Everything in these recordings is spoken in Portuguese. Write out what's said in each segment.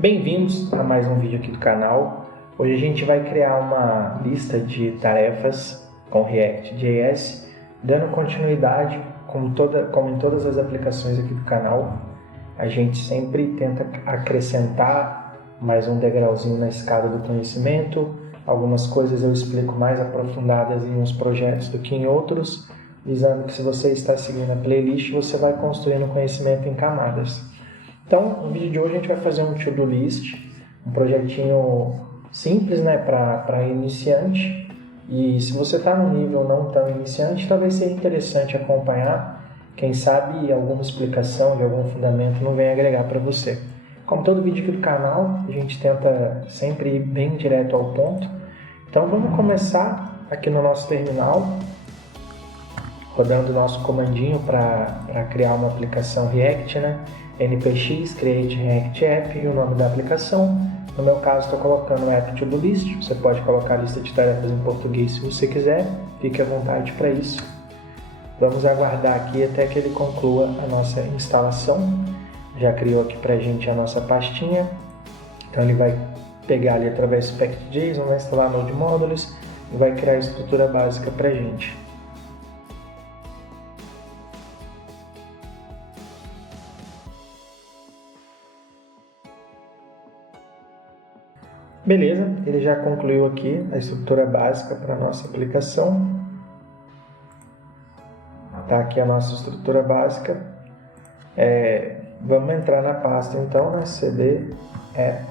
Bem-vindos a mais um vídeo aqui do canal. Hoje a gente vai criar uma lista de tarefas com React.js, dando continuidade, como em todas as aplicações aqui do canal. A gente sempre tenta acrescentar mais um degrauzinho na escada do conhecimento. Algumas coisas eu explico mais aprofundadas em uns projetos do que em outros, visando que se você está seguindo a playlist, você vai construindo conhecimento em camadas. Então, no vídeo de hoje a gente vai fazer um to-do list, um projetinho simples, né, para iniciante. E se você está no nível não tão iniciante, talvez seja interessante acompanhar. Quem sabe alguma explicação de algum fundamento não vem agregar para você. Como todo vídeo aqui do canal, a gente tenta sempre ir bem direto ao ponto. Então vamos começar aqui no nosso terminal, rodando o nosso comandinho para criar uma aplicação React, né? npx create react app e o nome da aplicação. No meu caso estou colocando app to do list. Você pode colocar a lista de tarefas em português se você quiser, fique à vontade para isso. Vamos aguardar aqui até que ele conclua a nossa instalação. Já criou aqui para a gente a nossa pastinha, então ele vai pegar ali através do package.json, vai instalar Node Modules e vai criar a estrutura básica para a gente. Beleza, ele já concluiu aqui a estrutura básica para a nossa aplicação. Está aqui a nossa estrutura básica. Vamos entrar na pasta então, né? cd app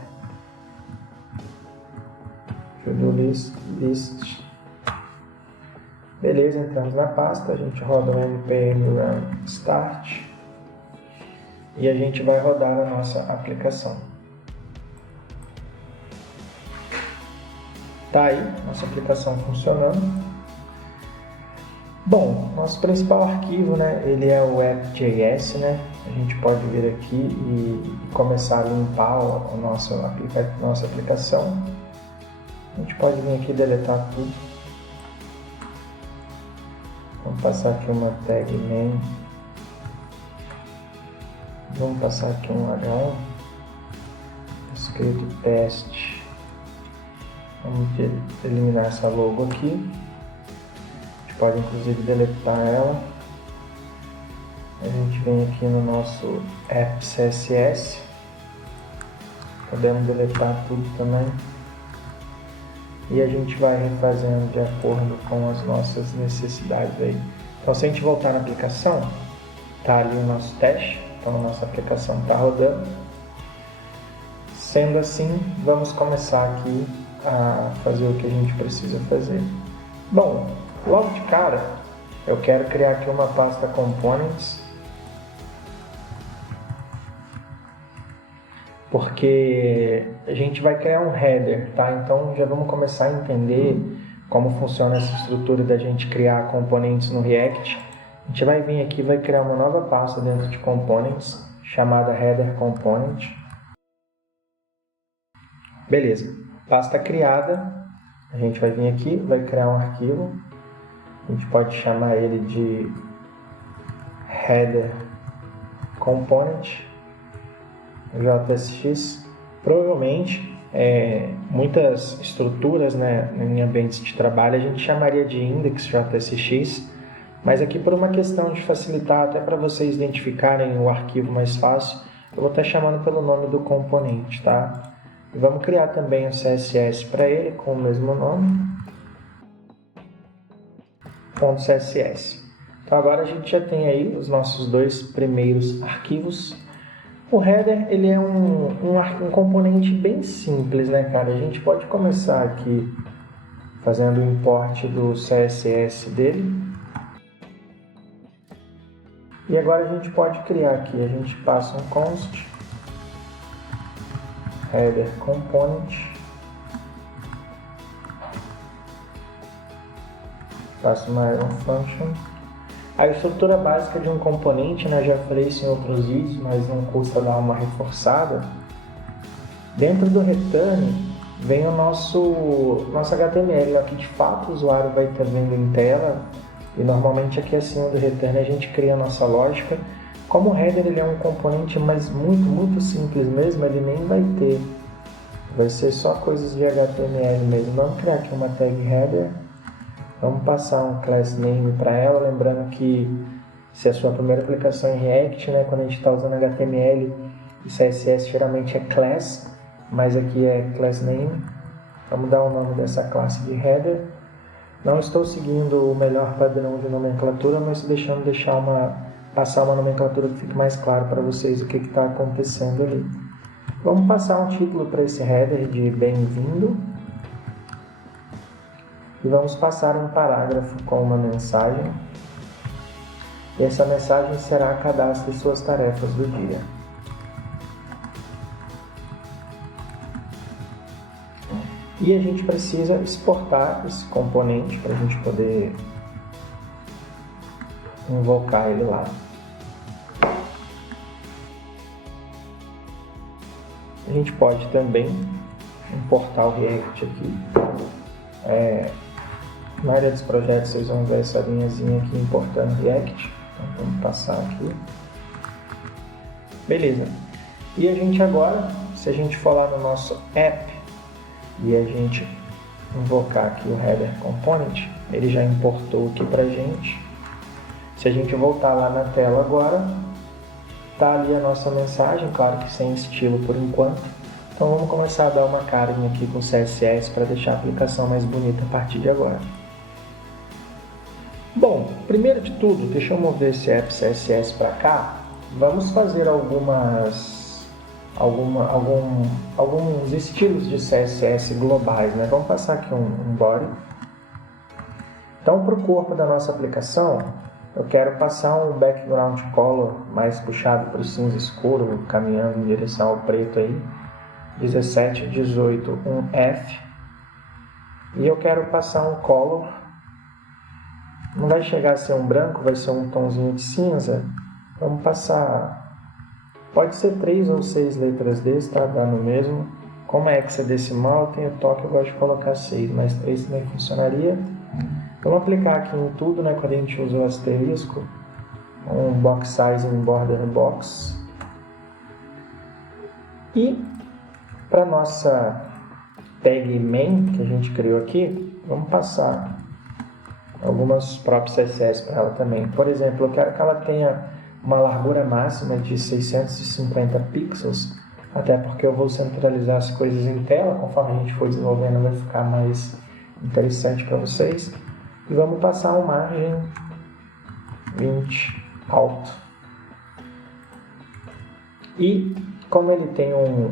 to-do list. Beleza, entramos na pasta, a gente roda o npm run start e a gente vai rodar a nossa aplicação. Tá aí, nossa aplicação funcionando. Bom, nosso principal arquivo, né, ele é o app.js, né? A gente pode vir aqui e começar a limpar a nossa aplicação. A gente pode vir aqui e deletar tudo. Vamos passar aqui uma tag main. Vamos passar aqui um H1. Escrito teste. Vamos eliminar essa logo aqui. A gente pode inclusive deletar ela. A gente vem aqui no nosso app CSS. Podemos deletar tudo também. E a gente vai refazendo de acordo com as nossas necessidades aí. Então se a gente voltar na aplicação, tá ali o nosso teste. Então a nossa aplicação está rodando. Sendo assim, vamos começar aqui a fazer o que a gente precisa fazer. Bom, logo de cara eu quero criar aqui uma pasta components, porque a gente vai criar um header, tá? Então já vamos começar a entender como funciona essa estrutura da gente criar componentes no React. A gente vai vir aqui e vai criar uma nova pasta dentro de components chamada header component. Beleza. Pasta criada, a gente vai vir aqui, vai criar um arquivo, a gente pode chamar ele de header component, JSX. Provavelmente, muitas estruturas, né, em ambientes de trabalho a gente chamaria de index.jsx, mas aqui por uma questão de facilitar até para vocês identificarem o arquivo mais fácil, eu vou estar chamando pelo nome do componente, tá? E vamos criar também o CSS para ele com o mesmo nome, .css. Então agora a gente já tem aí os nossos dois primeiros arquivos. O header ele é um componente bem simples, né, cara? A gente pode começar aqui fazendo o import do CSS dele. E agora a gente pode criar aqui, a gente passa um const header component, faço uma iron function. A estrutura básica de um componente, né, já falei isso em outros vídeos, mas não custa dar uma reforçada. Dentro do return vem o nosso HTML, aqui de fato o usuário vai estar vendo em tela, e normalmente aqui acima do return a gente cria a nossa lógica. Como o header ele é um componente, mas muito simples mesmo, ele nem vai ter. Vai ser só coisas de HTML mesmo. Vamos criar aqui uma tag header. Vamos passar um class name para ela, lembrando que se é a sua primeira aplicação em React, né, quando a gente está usando HTML e CSS, geralmente é class, mas aqui é class name. Vamos dar o nome dessa classe de header. Não estou seguindo o melhor padrão de nomenclatura, mas deixando passar uma nomenclatura que fique mais claro para vocês o que está acontecendo ali. Vamos passar um título para esse header de bem-vindo. E vamos passar um parágrafo com uma mensagem. E essa mensagem será cadastre suas tarefas do dia. E a gente precisa exportar esse componente para a gente poder invocar ele lá. A gente pode também importar o React aqui. Na área dos projetos vocês vão ver essa linhazinha aqui importando React. Então vamos passar aqui. Beleza. E a gente agora, se a gente for lá no nosso app e a gente invocar aqui o header component, ele já importou aqui pra gente. Se a gente voltar lá na tela agora, tá ali a nossa mensagem, claro que sem estilo por enquanto. Então vamos começar a dar uma carinha aqui com CSS para deixar a aplicação mais bonita a partir de agora. Bom, primeiro de tudo, deixa eu mover esse app CSS para cá. Vamos fazer alguns estilos de CSS globais, né? Vamos passar aqui um body. Então, para o corpo da nossa aplicação, eu quero passar um background color mais puxado para o cinza escuro, caminhando em direção ao preto aí. 17, 18, um F. E eu quero passar um color. Não vai chegar a ser um branco, vai ser um tomzinho de cinza. Vamos passar... Pode ser 3 ou 6 letras desse, tá? Dá no mesmo. Como é hexadecimal, tem o toque, eu gosto de colocar 6, mas 3 também funcionaria. Vamos aplicar aqui em tudo, né? Quando a gente usa o asterisco. Um box size em border box. E para nossa tag main, que a gente criou aqui, vamos passar algumas próprias CSS para ela também. Por exemplo, eu quero que ela tenha uma largura máxima de 650 pixels, até porque eu vou centralizar as coisas em tela, conforme a gente for desenvolvendo vai ficar mais interessante para vocês. E vamos passar uma margem 20 alto. E como ele tem um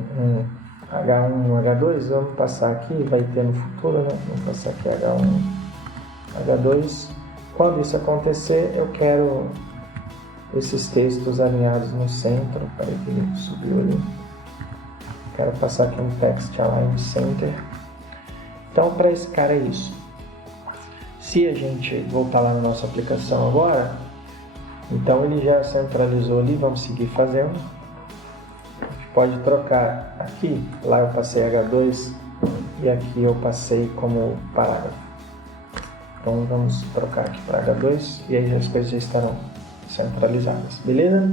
H1 e um H2, vamos passar aqui, vai ter no futuro, né? Vamos passar aqui H1, H2. Quando isso acontecer, eu quero esses textos alinhados no centro. Peraí que ele subiu ali. Quero passar aqui um text align center. Então, para esse cara é isso. Se a gente voltar lá na nossa aplicação agora, então ele já centralizou ali, vamos seguir fazendo. A gente pode trocar aqui, lá eu passei H2 e aqui eu passei como parágrafo. Então vamos trocar aqui para H2 e aí as coisas já estarão centralizadas, beleza?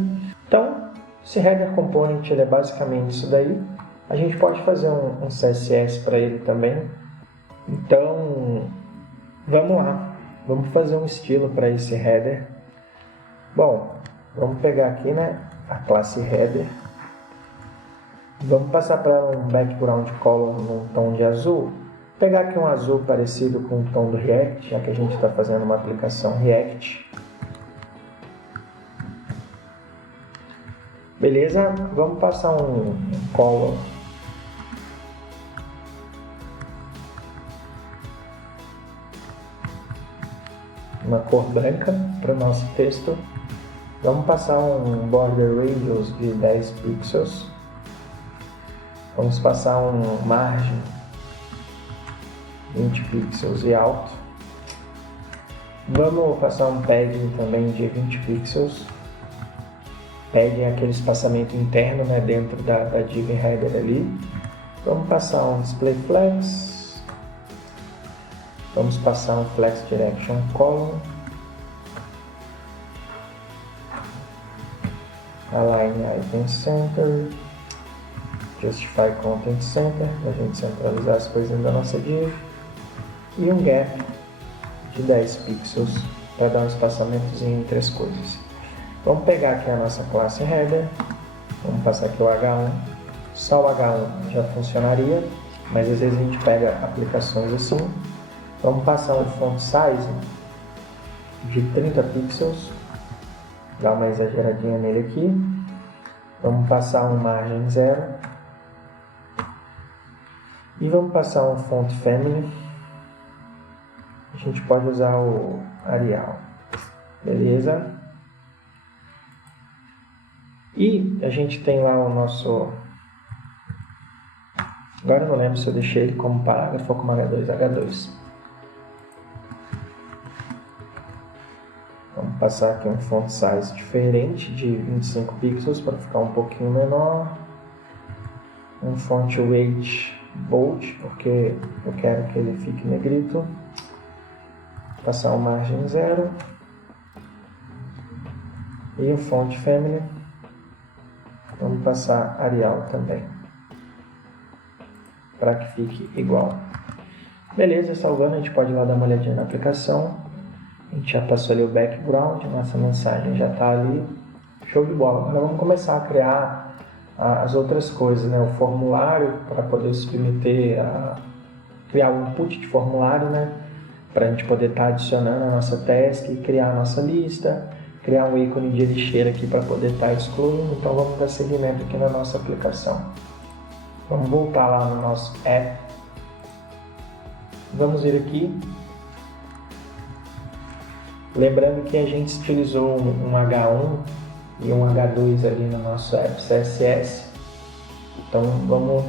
Então, esse header component ele é basicamente isso daí. A gente pode fazer um CSS para ele também. Então, vamos lá. Vamos fazer um estilo para esse header. Bom, vamos pegar aqui, né, a classe header. Vamos passar para ela um background color num tom de azul. Pegar aqui um azul parecido com o tom do React, já que a gente está fazendo uma aplicação React. Beleza? Vamos passar um color. Uma cor branca para o nosso texto. Vamos passar um border radius de 10 pixels. Vamos passar um margem 20 pixels e alto. Vamos passar um padding também de 20 pixels. Padding é aquele espaçamento interno, né, dentro da div header ali. Vamos passar um display flex. Vamos passar um flex direction column. Align Item Center, Justify Content Center, para a gente centralizar as coisas da nossa div, e um gap de 10 pixels para dar um espaçamentozinho entre as coisas. Vamos pegar aqui a nossa classe header, vamos passar aqui o H1, só o H1 já funcionaria, mas às vezes a gente pega aplicações assim. Vamos passar um font size de 30 pixels, dá uma exageradinha nele aqui. Vamos passar um margem 0 e vamos passar um font family. A gente pode usar o Arial, beleza? E a gente tem lá o nosso... Agora eu não lembro se eu deixei ele como parágrafo ou como H2. Vamos passar aqui um font size diferente de 25 pixels para ficar um pouquinho menor. Um font weight bold, porque eu quero que ele fique negrito. Passar uma margem 0. E o font family. Vamos passar Arial também, para que fique igual. Beleza, salvando, a gente pode ir lá dar uma olhadinha na aplicação. A gente já passou ali o background, nossa mensagem já está ali. Show de bola. Agora vamos começar a criar as outras coisas, né? O formulário, para poder submeter, criar o input de formulário, né? Para a gente poder estar adicionando a nossa task, criar a nossa lista, criar um ícone de lixeira aqui para poder estar excluindo. Então vamos dar seguimento aqui na nossa aplicação. Vamos voltar lá no nosso app. Vamos vir aqui. Lembrando que a gente utilizou um H1 e um H2 ali no nosso app CSS. Então vamos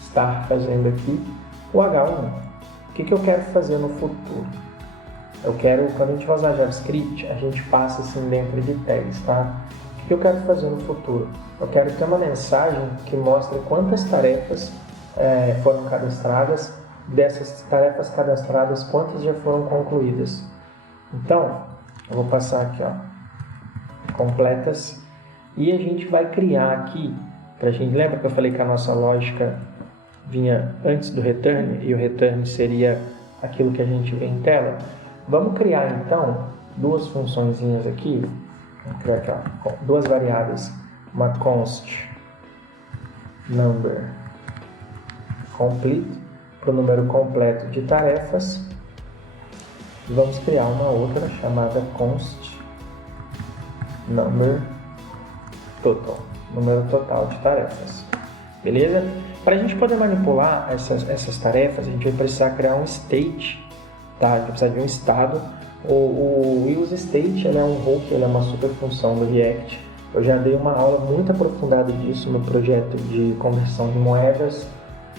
estar fazendo aqui o H1. O que eu quero fazer no futuro? Eu quero, quando a gente vai usar JavaScript, a gente passa assim dentro de tags, tá? O que eu quero fazer no futuro? Eu quero ter uma mensagem que mostre quantas tarefas foram cadastradas, dessas tarefas cadastradas, quantas já foram concluídas. Então, eu vou passar aqui, ó, completas, e a gente vai criar aqui, pra gente, lembra que eu falei que a nossa lógica vinha antes do return, e o return seria aquilo que a gente vê em tela? Vamos criar então duas funçõezinhas aqui, vamos criar aqui, ó, duas variáveis, uma const number complete, para o número completo de tarefas. Vamos criar uma outra chamada const number total, número total de tarefas, beleza? Para a gente poder manipular essas tarefas, a gente vai precisar criar um state, tá? A gente vai precisar de um estado. O useState é um hook, ele é uma super função do React. Eu já dei uma aula muito aprofundada disso no projeto de conversão de moedas,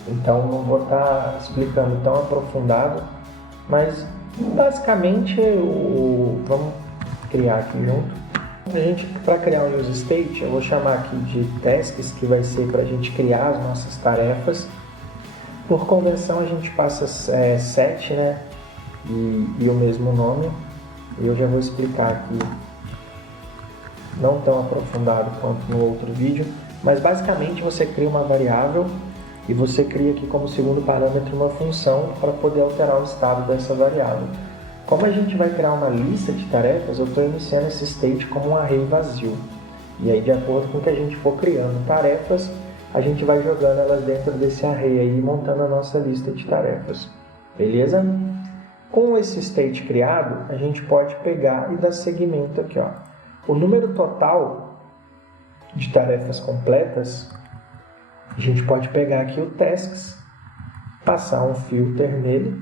então não vou estar explicando tão aprofundado, mas basicamente vamos criar aqui junto. Para criar um useState, eu vou chamar aqui de tasks, que vai ser para a gente criar as nossas tarefas. Por convenção a gente passa set, né? E o mesmo nome. Eu já vou explicar aqui, não tão aprofundado quanto no outro vídeo, mas basicamente você cria uma variável e você cria aqui como segundo parâmetro uma função para poder alterar o estado dessa variável. Como a gente vai criar uma lista de tarefas, eu estou iniciando esse state como um array vazio. E aí, de acordo com o que a gente for criando tarefas, a gente vai jogando elas dentro desse array aí e montando a nossa lista de tarefas. Beleza? Com esse state criado, a gente pode pegar e dar seguimento aqui, ó. O número total de tarefas completas, a gente pode pegar aqui o tasks, passar um filter nele,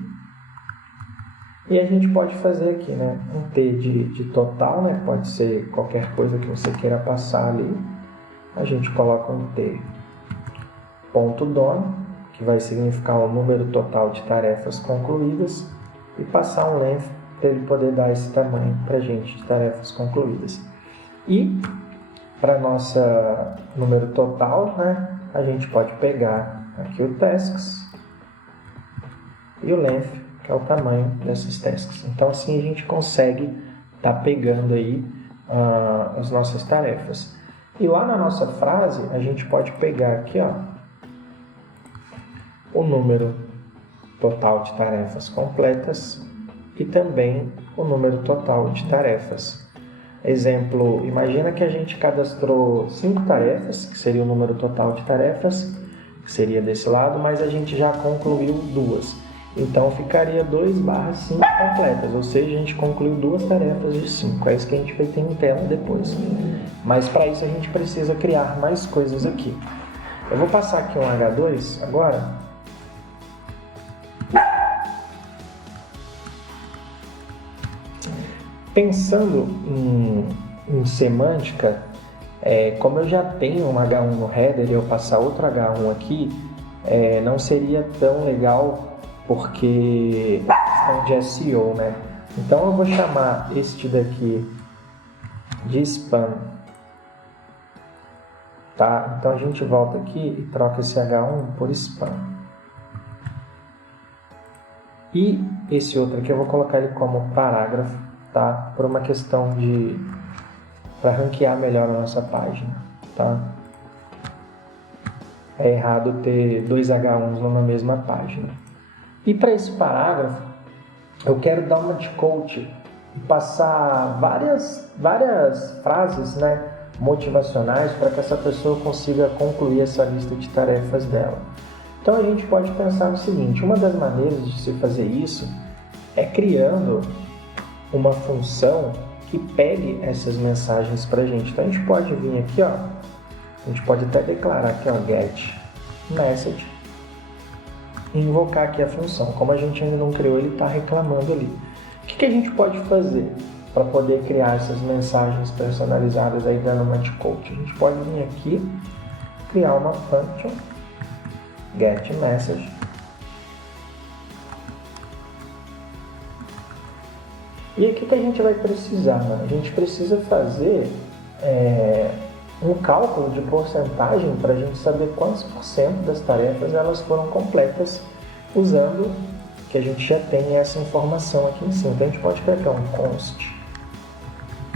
e a gente pode fazer aqui, né, um T de total, né, pode ser qualquer coisa que você queira passar ali. A gente coloca um T ponto done, que vai significar o número total de tarefas concluídas, e passar um length para ele poder dar esse tamanho para a gente de tarefas concluídas. E para nossa número total, né, a gente pode pegar aqui o tasks e o length, que é o tamanho dessas tasks. Então assim a gente consegue estar pegando aí as nossas tarefas. E lá na nossa frase, a gente pode pegar aqui, ó, o número total de tarefas completas e também o número total de tarefas. Exemplo, imagina que a gente cadastrou 5 tarefas, que seria o número total de tarefas, que seria desse lado, mas a gente já concluiu 2. Então ficaria 2/5 completas, ou seja, a gente concluiu 2 tarefas de 5. É isso que a gente vai ter em tela depois. Mas para isso a gente precisa criar mais coisas aqui. Eu vou passar aqui um H2 agora. Pensando em semântica, como eu já tenho um H1 no header e eu passar outro H1 aqui, não seria tão legal porque é questão de SEO, né? Então eu vou chamar este daqui de spam, tá? Então a gente volta aqui e troca esse H1 por spam. E esse outro aqui eu vou colocar ele como parágrafo, tá? Por uma questão para ranquear melhor a nossa página, tá? É errado ter 2 H1s numa mesma página. E para esse parágrafo, eu quero dar uma de coach e passar várias frases, né, motivacionais para que essa pessoa consiga concluir essa lista de tarefas dela. Então a gente pode pensar no seguinte: uma das maneiras de se fazer isso é criando uma função que pegue essas mensagens para a gente. Então a gente pode vir aqui, ó, a gente pode até declarar aqui, ó, get message, e invocar aqui a função. Como a gente ainda não criou, ele está reclamando ali. O que a gente pode fazer para poder criar essas mensagens personalizadas aí dando uma de coach? A gente pode vir aqui, criar uma function get message, e aqui que a gente vai precisar, né? A gente precisa fazer um cálculo de porcentagem para a gente saber quantos por cento das tarefas elas foram completas usando que a gente já tem essa informação aqui em cima. Então a gente pode pegar um const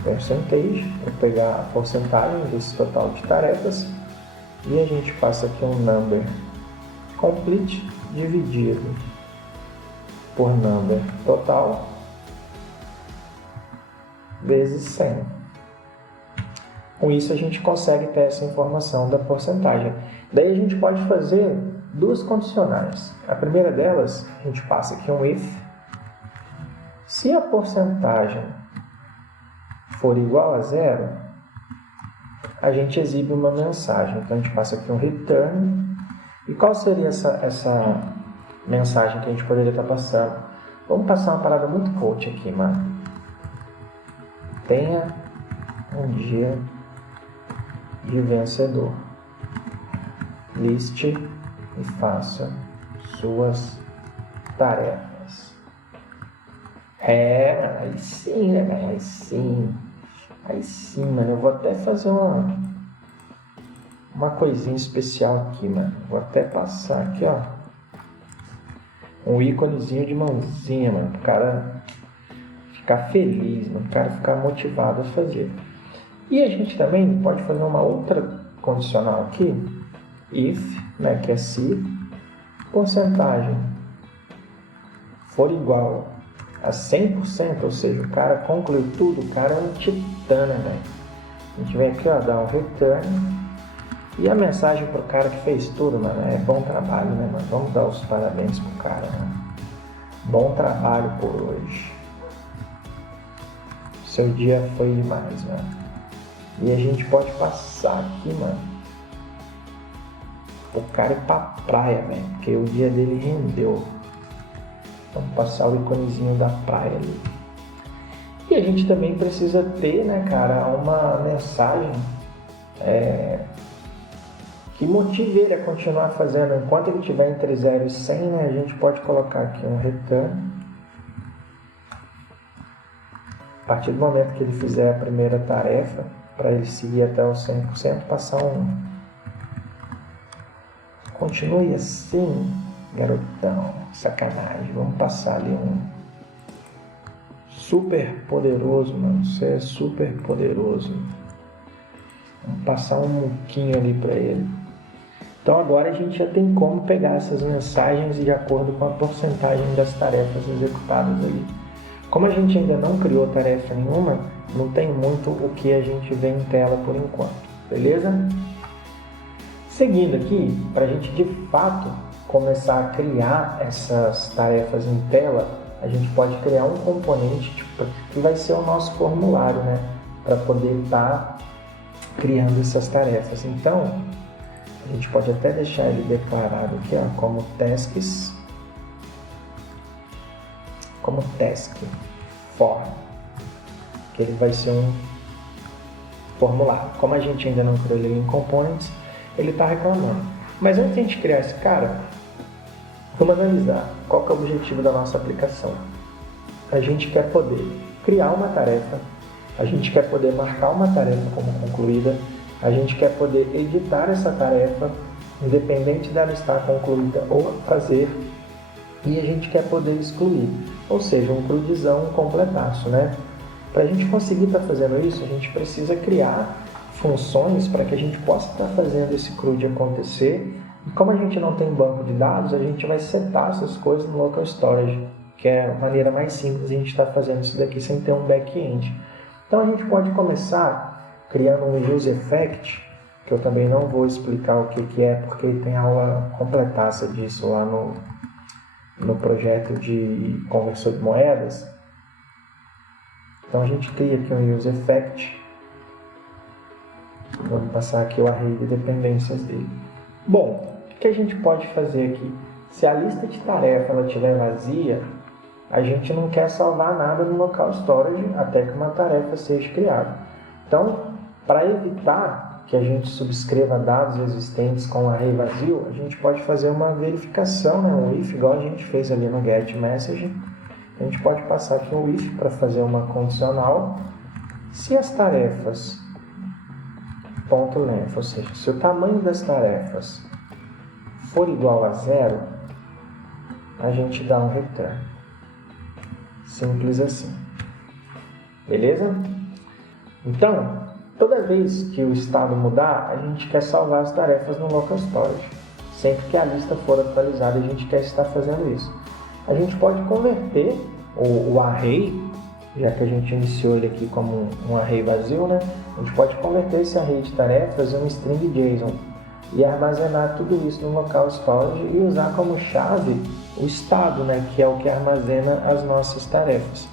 percentage, vou pegar a porcentagem desse total de tarefas e a gente passa aqui um number complete dividido por number total vezes 100. Com isso a gente consegue ter essa informação da porcentagem. Daí a gente pode fazer 2 condicionais. A primeira delas, a gente passa aqui um if. Se a porcentagem for igual a 0, a gente exibe uma mensagem. Então a gente passa aqui um return. E qual seria essa mensagem que a gente poderia estar passando? Vamos passar uma parada muito coach aqui, mano. Tenha um dia de vencedor. Liste e faça suas tarefas. Aí sim, né, galera? Aí sim, mano. Eu vou até fazer uma coisinha especial aqui, mano. Vou até passar aqui, ó, um íconezinho de mãozinha, mano, pro cara ficar feliz, mano, pro cara ficar motivado a fazer. E a gente também pode fazer uma outra condicional aqui, if, né, que é se porcentagem for igual a 100%, ou seja, o cara concluiu tudo, o cara é um titã, né? A gente vem aqui, ó, dar um return. E a mensagem pro cara que fez tudo, mano, é bom trabalho, né, mano? Vamos dar os parabéns pro cara, mano. Bom trabalho por hoje. Seu dia foi demais, mano. E a gente pode passar aqui, mano, o cara ir pra praia, velho, porque o dia dele rendeu. Vamos passar o íconezinho da praia ali. E a gente também precisa ter, né, cara, uma mensagem que motive ele a continuar fazendo. Enquanto ele estiver entre 0 e 100, né, a gente pode colocar aqui um return. A partir do momento que ele fizer a primeira tarefa, para ele seguir até os 100%, passar um... Continue assim, garotão, sacanagem. Vamos passar ali um super poderoso, mano. Você é super poderoso. Vamos passar um muquinho ali para ele. Então agora a gente já tem como pegar essas mensagens de acordo com a porcentagem das tarefas executadas ali. Como a gente ainda não criou tarefa nenhuma, não tem muito o que a gente vê em tela por enquanto, beleza? Seguindo aqui, para a gente de fato começar a criar essas tarefas em tela, a gente pode criar um componente que vai ser o nosso formulário, né? Para poder estar criando essas tarefas. Então, a gente pode até deixar ele declarado aqui, ó, como tasks, como task for, que ele vai ser um formulário. Como a gente ainda não criou ele em components, ele está reclamando. Mas antes de a gente criar esse cara, vamos analisar qual que é o objetivo da nossa aplicação. A gente quer poder criar uma tarefa, a gente quer poder marcar uma tarefa como concluída, a gente quer poder editar essa tarefa, independente dela estar concluída ou a fazer, e a gente quer poder excluir, ou seja, um crudizão, um completaço, né? Para a gente conseguir estar fazendo isso, a gente precisa criar funções para que a gente possa estar fazendo esse CRUD acontecer. E como a gente não tem banco de dados, a gente vai setar essas coisas no local storage, que é a maneira mais simples de a gente estar fazendo isso daqui sem ter um back-end. Então a gente pode começar criando um use effect, que eu também não vou explicar o que é, porque tem aula completaça disso lá no projeto de conversor de moedas. Então a gente cria aqui um use effect. Vamos passar aqui o array de dependências dele. Bom, o que a gente pode fazer aqui? Se a lista de tarefa estiver vazia, a gente não quer salvar nada no local storage até que uma tarefa seja criada. Então, para evitar que a gente subscreva dados existentes com um array vazio, a gente pode fazer uma verificação, né? Um if, igual a gente fez ali no getMessage. A gente pode passar aqui um if para fazer uma condicional. Se as tarefas .length, ou seja, se o tamanho das tarefas for igual a 0, a gente dá um return. Simples assim. Beleza? Então, toda vez que o estado mudar, a gente quer salvar as tarefas no local storage. Sempre que a lista for atualizada, a gente quer estar fazendo isso. A gente pode converter o array, já que a gente iniciou ele aqui como um array vazio, né? A gente pode converter esse array de tarefas em um string JSON e armazenar tudo isso no local storage e usar como chave o estado, né? Que é o que armazena as nossas tarefas.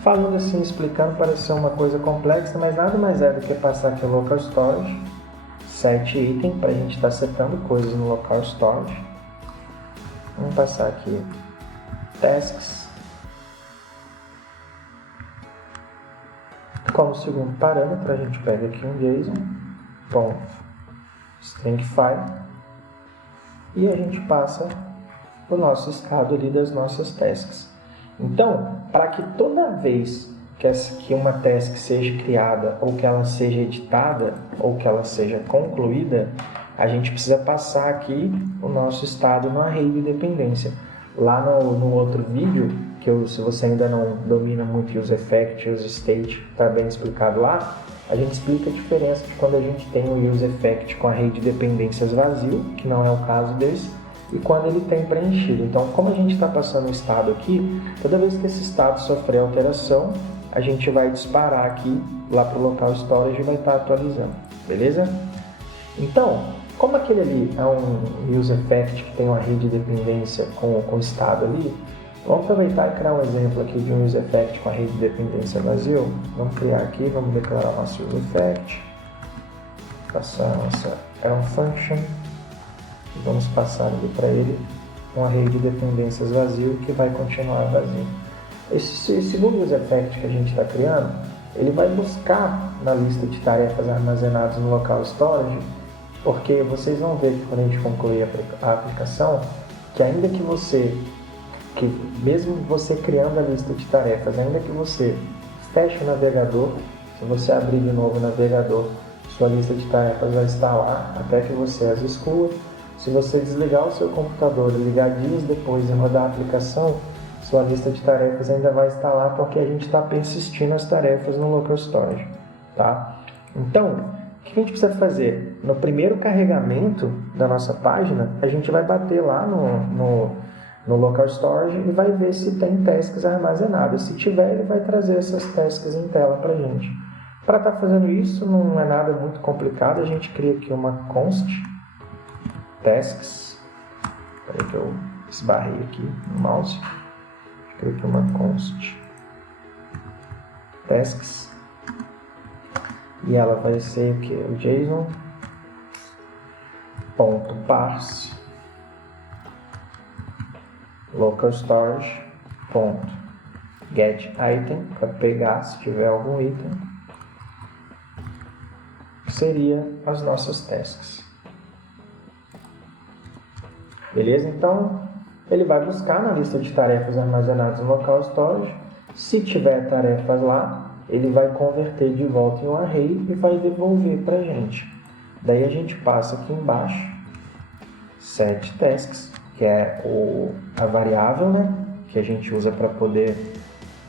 Falando assim, explicando, parece ser uma coisa complexa, mas nada mais é do que passar aqui no local storage, set item, para a gente estar setando coisas no local storage. Vamos passar aqui tasks. Como segundo parâmetro, a gente pega aqui um JSON, stringfile, e a gente passa o nosso estado ali das nossas tasks. Então, para que toda vez que uma task seja criada, ou que ela seja editada, ou que ela seja concluída, a gente precisa passar aqui o nosso estado no array de dependência. Lá no outro vídeo, se você ainda não domina muito use effect, use state, está bem explicado lá, a gente explica a diferença de quando a gente tem o use effect com array de dependências vazio, que não é o caso desse, e quando ele tem preenchido. Então, como a gente está passando o estado aqui, toda vez que esse estado sofrer alteração, a gente vai disparar aqui lá para o local storage e vai estar atualizando, beleza? Então, como aquele ali é um use effect que tem um array de dependência com estado ali, vamos aproveitar e criar um exemplo aqui de um use effect com array de dependência vazio. Vamos criar aqui, vamos declarar nosso use effect, passar nossa function, e vamos passar ali para ele um array de dependências vazio que vai continuar vazio. Esse segundo use effect que a gente está criando, ele vai buscar na lista de tarefas armazenadas no local storage, porque vocês vão ver que quando a gente concluir a aplicação, que ainda que mesmo você criando a lista de tarefas, ainda que você feche o navegador, se você abrir de novo o navegador, sua lista de tarefas vai estar lá até que você as exclua. Se você desligar o seu computador e ligar dias depois e rodar a aplicação, sua lista de tarefas ainda vai estar lá porque a gente está persistindo as tarefas no local storage, tá? Então, o que a gente precisa fazer? No primeiro carregamento da nossa página, a gente vai bater lá no Local Storage e vai ver se tem tasks armazenadas. Se tiver, ele vai trazer essas tasks em tela para a gente. Para estar fazendo isso, não é nada muito complicado. A gente cria aqui uma const tasks. Espera aí que eu esbarrei aqui no mouse. Cria aqui uma const tasks. E ela vai ser o que? O JSON.parse local storage get item, para pegar se tiver algum item, que seria as nossas tasks. Beleza? Então ele vai buscar na lista de tarefas armazenadas no local storage. Se tiver tarefas lá, ele vai converter de volta em um array e vai devolver para a gente. Daí a gente passa aqui embaixo set tasks, que é a variável, né, que a gente usa para poder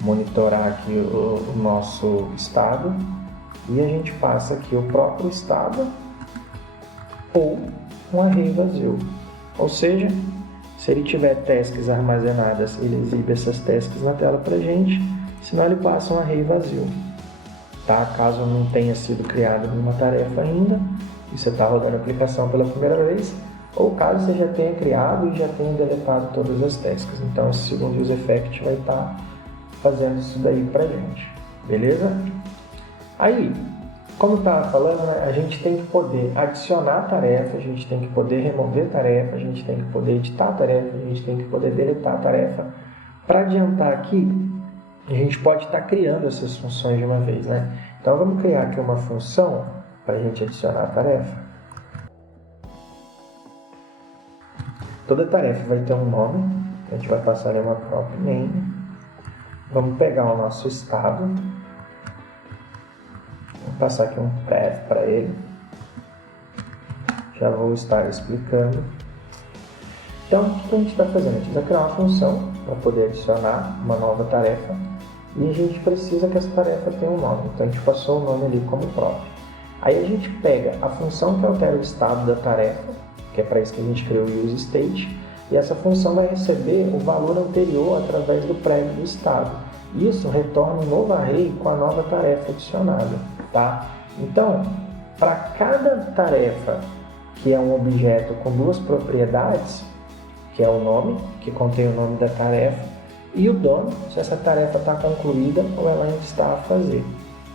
monitorar aqui o nosso estado, e a gente passa aqui o próprio estado ou um array vazio. Ou seja, se ele tiver tasks armazenadas, ele exibe essas tasks na tela para a gente, senão ele passa um array vazio. Tá? Caso não tenha sido criada nenhuma tarefa ainda, e você está rodando a aplicação pela primeira vez, ou caso você já tenha criado e já tenha deletado todas as tasks. Então, esse segundo use effect vai estar fazendo isso daí pra gente. Beleza? Aí, como eu estava falando, né, a gente tem que poder adicionar tarefa, a gente tem que poder remover tarefa, a gente tem que poder editar tarefa, a gente tem que poder deletar tarefa. Para adiantar aqui, a gente pode estar criando essas funções de uma vez, né? Então, vamos criar aqui uma função para a gente adicionar a tarefa. Toda tarefa vai ter um nome, a gente vai passar ali uma prop name. Vamos pegar o nosso estado, vou passar aqui um path para ele. Já vou estar explicando. Então, o que a gente está fazendo? A gente vai criar uma função para poder adicionar uma nova tarefa e a gente precisa que essa tarefa tenha um nome. Então, a gente passou o nome ali como prop. Aí a gente pega a função que altera o estado da tarefa, que é para isso que a gente criou o useState, e essa função vai receber o valor anterior através do prévio do estado. Isso retorna um novo array com a nova tarefa adicionada. Tá? Então, para cada tarefa que é um objeto com duas propriedades, que é o nome, que contém o nome da tarefa, e o dono, se essa tarefa está concluída ou ela ainda está a fazer.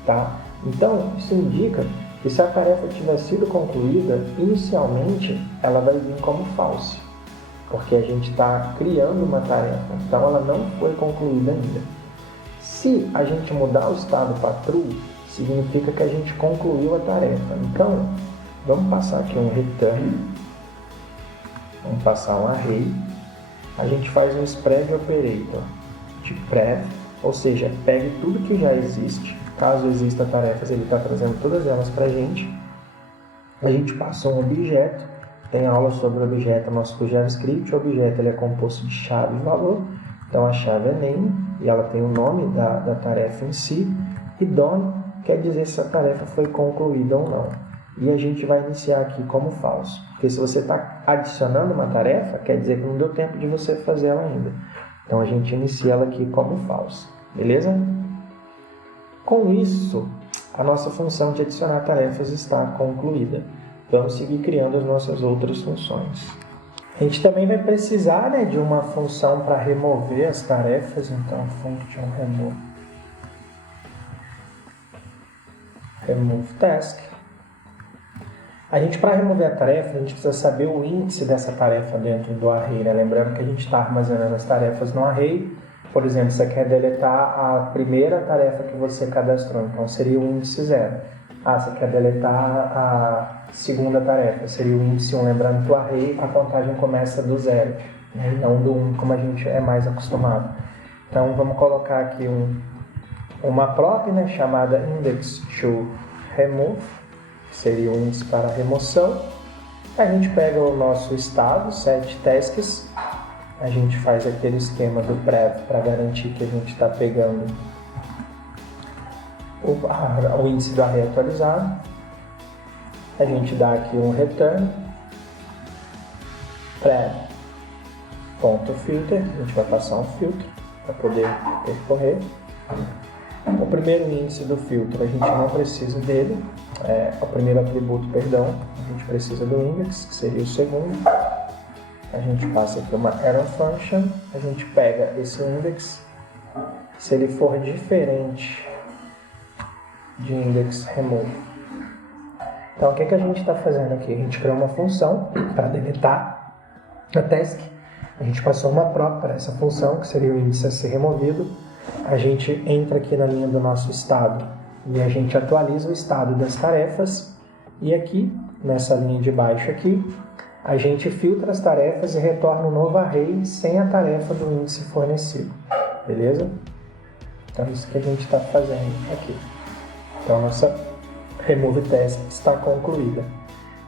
Tá? Então, isso indica que se a tarefa tiver sido concluída, inicialmente ela vai vir como false, porque a gente está criando uma tarefa, então ela não foi concluída ainda. Se a gente mudar o estado para true, significa que a gente concluiu a tarefa. Então, vamos passar aqui um return, vamos passar um array, a gente faz um spread operator de prev, ou seja, pegue tudo que já existe. Caso exista tarefas, ele está trazendo todas elas para a gente. A gente passa um objeto, tem aula sobre o objeto nosso do JavaScript. O objeto ele é composto de chave e valor. Então a chave é name e ela tem o nome da tarefa em si. E done quer dizer se a tarefa foi concluída ou não. E a gente vai iniciar aqui como falso. Porque se você está adicionando uma tarefa, quer dizer que não deu tempo de você fazer ela ainda. Então a gente inicia ela aqui como falso. Beleza? Com isso, a nossa função de adicionar tarefas está concluída. Vamos seguir criando as nossas outras funções. A gente também vai precisar, né, de uma função para remover as tarefas. Então, function remove task. A gente, para remover a tarefa, a gente precisa saber o índice dessa tarefa dentro do array, né? Lembrando que a gente está armazenando as tarefas no array. Por exemplo, você quer deletar a primeira tarefa que você cadastrou, então seria o índice 0. Você quer deletar a segunda tarefa, seria o índice 1. Lembrando que o array, a contagem começa do 0, né? Não do 1, como a gente é mais acostumado. Então, vamos colocar aqui uma prop, né, chamada index_to_remove, que seria o índice para remoção. A gente pega o nosso estado, set tasks, a gente faz aquele esquema do prev para garantir que a gente está pegando o índice do array atualizado. A gente dá aqui um return pre.filter, a gente vai passar um filtro para poder percorrer. O primeiro índice do filtro a gente não precisa dele, o primeiro atributo, perdão, a gente precisa do index, que seria o segundo. A gente passa aqui uma arrow function, a gente pega esse index, se ele for diferente de index remove. Então o que a gente está fazendo aqui? A gente criou uma função para deletar a task, a gente passou uma prop para essa função, que seria o índice a ser removido. A gente entra aqui na linha do nosso estado e a gente atualiza o estado das tarefas, e aqui, nessa linha de baixo aqui, a gente filtra as tarefas e retorna um novo array sem a tarefa do índice fornecido, beleza? Então isso que a gente está fazendo aqui. Então nossa remove task está concluída.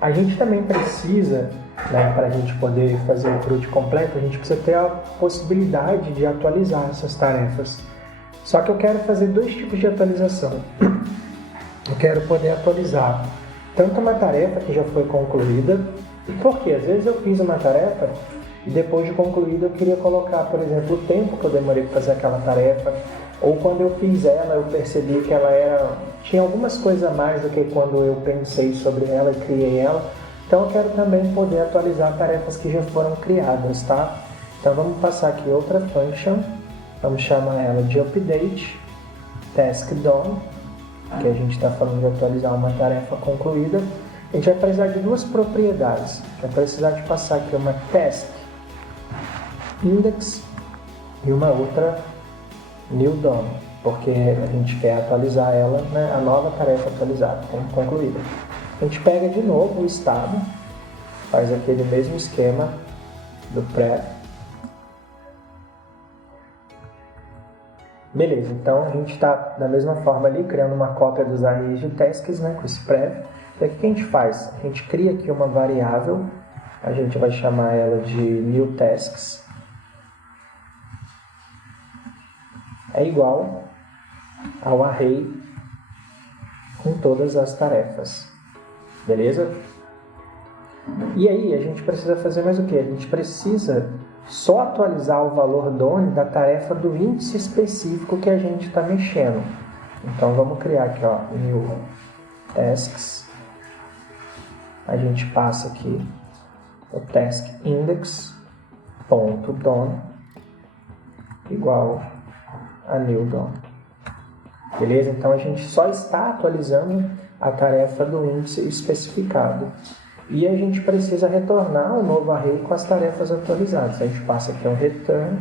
A gente também precisa, para a gente poder fazer o CRUD completo, a gente precisa ter a possibilidade de atualizar essas tarefas. Só que eu quero fazer dois tipos de atualização. Eu quero poder atualizar tanto uma tarefa que já foi concluída, porque às vezes eu fiz uma tarefa e depois de concluída eu queria colocar, por exemplo, o tempo que eu demorei para fazer aquela tarefa, ou quando eu fiz ela eu percebi que ela tinha algumas coisas a mais do que quando eu pensei sobre ela e criei ela. Então eu quero também poder atualizar tarefas que já foram criadas, tá? Então vamos passar aqui outra function, vamos chamar ela de update task done, que a gente está falando de atualizar uma tarefa concluída. A gente vai precisar de duas propriedades. Vai precisar de passar aqui uma task index e uma outra new done, porque a gente quer atualizar ela, a nova tarefa atualizada, como concluída. A gente pega de novo o estado, faz aquele mesmo esquema do pré. Beleza, então a gente está da mesma forma ali, criando uma cópia dos arrays de tasks, com esse pré. Então o que a gente faz? A gente cria aqui uma variável, a gente vai chamar ela de new tasks, é igual ao array com todas as tarefas, beleza? E aí a gente precisa fazer mais o que? A gente precisa só atualizar o valor done da tarefa do índice específico que a gente está mexendo. Então vamos criar aqui, new tasks, a gente passa aqui o task index.done igual a new done. Beleza? Então a gente só está atualizando a tarefa do índice especificado. E a gente precisa retornar um novo array com as tarefas atualizadas. A gente passa aqui um return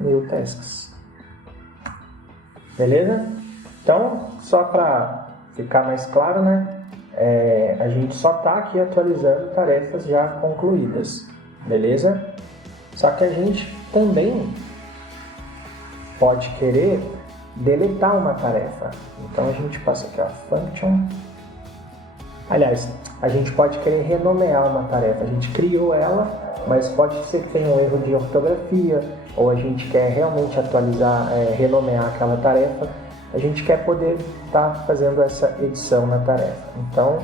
new tasks. Beleza? Então, só para ficar mais claro, a gente só está aqui atualizando tarefas já concluídas. Beleza? Só que a gente também pode querer deletar uma tarefa. Então a gente passa aqui function. Aliás, a gente pode querer renomear uma tarefa. A gente criou ela, mas pode ser que tenha um erro de ortografia, ou a gente quer realmente atualizar, renomear aquela tarefa. A gente quer poder estar fazendo essa edição na tarefa. Então,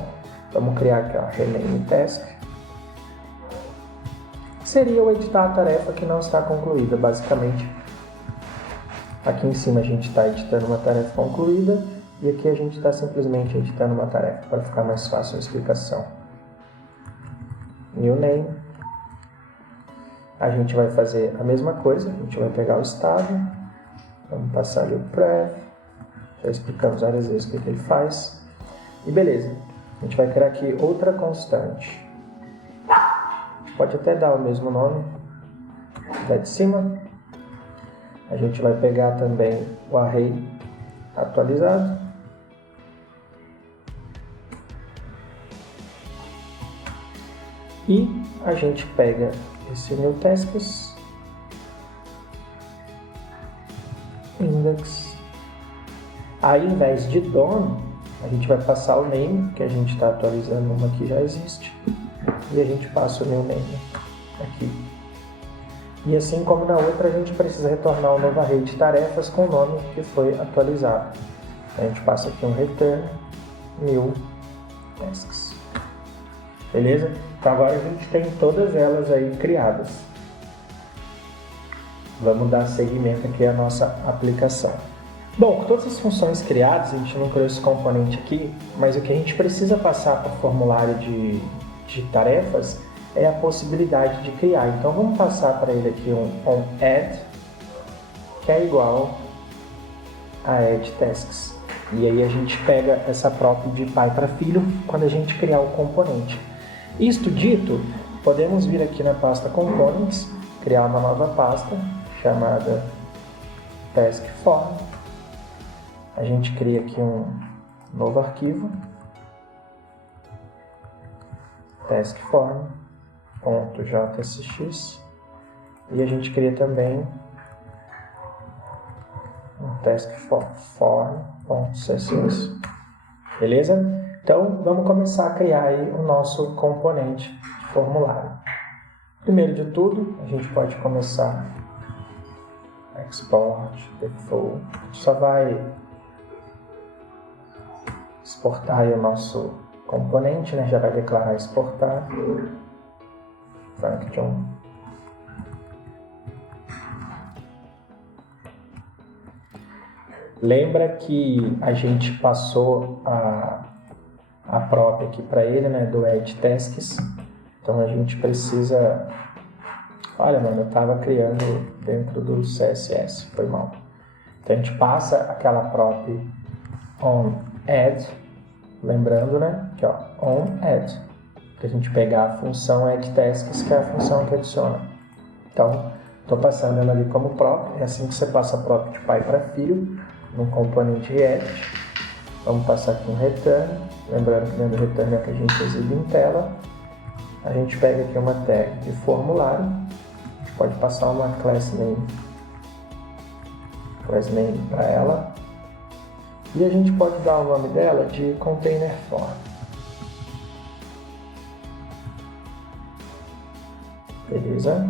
vamos criar aqui rename task. Seria o editar a tarefa que não está concluída, basicamente. Aqui em cima a gente está editando uma tarefa concluída e aqui a gente está simplesmente editando uma tarefa para ficar mais fácil a explicação. New name. A gente vai fazer a mesma coisa, a gente vai pegar o estado, vamos passar ali o pref, já explicamos várias vezes o que ele faz. E beleza, a gente vai criar aqui outra constante. A gente pode até dar o mesmo nome, lá de cima. A gente vai pegar também o array atualizado. E a gente pega esse new tasks, index. Aí, ao invés de done, a gente vai passar o name, que a gente está atualizando uma que já existe. E a gente passa o new name aqui. E assim como na outra, a gente precisa retornar um novo array de tarefas com o nome que foi atualizado. A gente passa aqui um return new tasks. Beleza? Então agora a gente tem todas elas aí criadas. Vamos dar seguimento aqui à nossa aplicação. Bom, com todas as funções criadas, a gente não criou esse componente aqui, mas o que a gente precisa passar para o formulário de tarefas é a possibilidade de criar. Então vamos passar para ele aqui um onAdd, que é igual a add tasks. E aí a gente pega essa prop de pai para filho quando a gente criar o componente. Isto dito, podemos vir aqui na pasta Components, criar uma nova pasta chamada taskform. A gente cria aqui um novo arquivo, taskform.jsx, e a gente cria também um taskform.css. Beleza? Então, vamos começar a criar aí o nosso componente de formulário. Primeiro de tudo, a gente pode começar export default. A gente só vai exportar aí o nosso componente, né? Já vai declarar exportar. Function. Lembra que a gente passou a prop aqui para ele, né? Do add tasks. Então a gente precisa... Olha, mano, eu estava criando dentro do CSS, foi mal. Então a gente passa aquela prop onAdd, lembrando, né, que ó, onAdd, para a gente pegar a função addTasks, que é a função que adiciona. Então, estou passando ela ali como prop, é assim que você passa a prop de pai para filho, no componente React. Vamos passar aqui um return, lembrando que dentro do return é que a gente exibe em tela. A gente pega aqui uma tag de formulário, a gente pode passar uma class name para ela, e a gente pode dar o nome dela de container form. Beleza?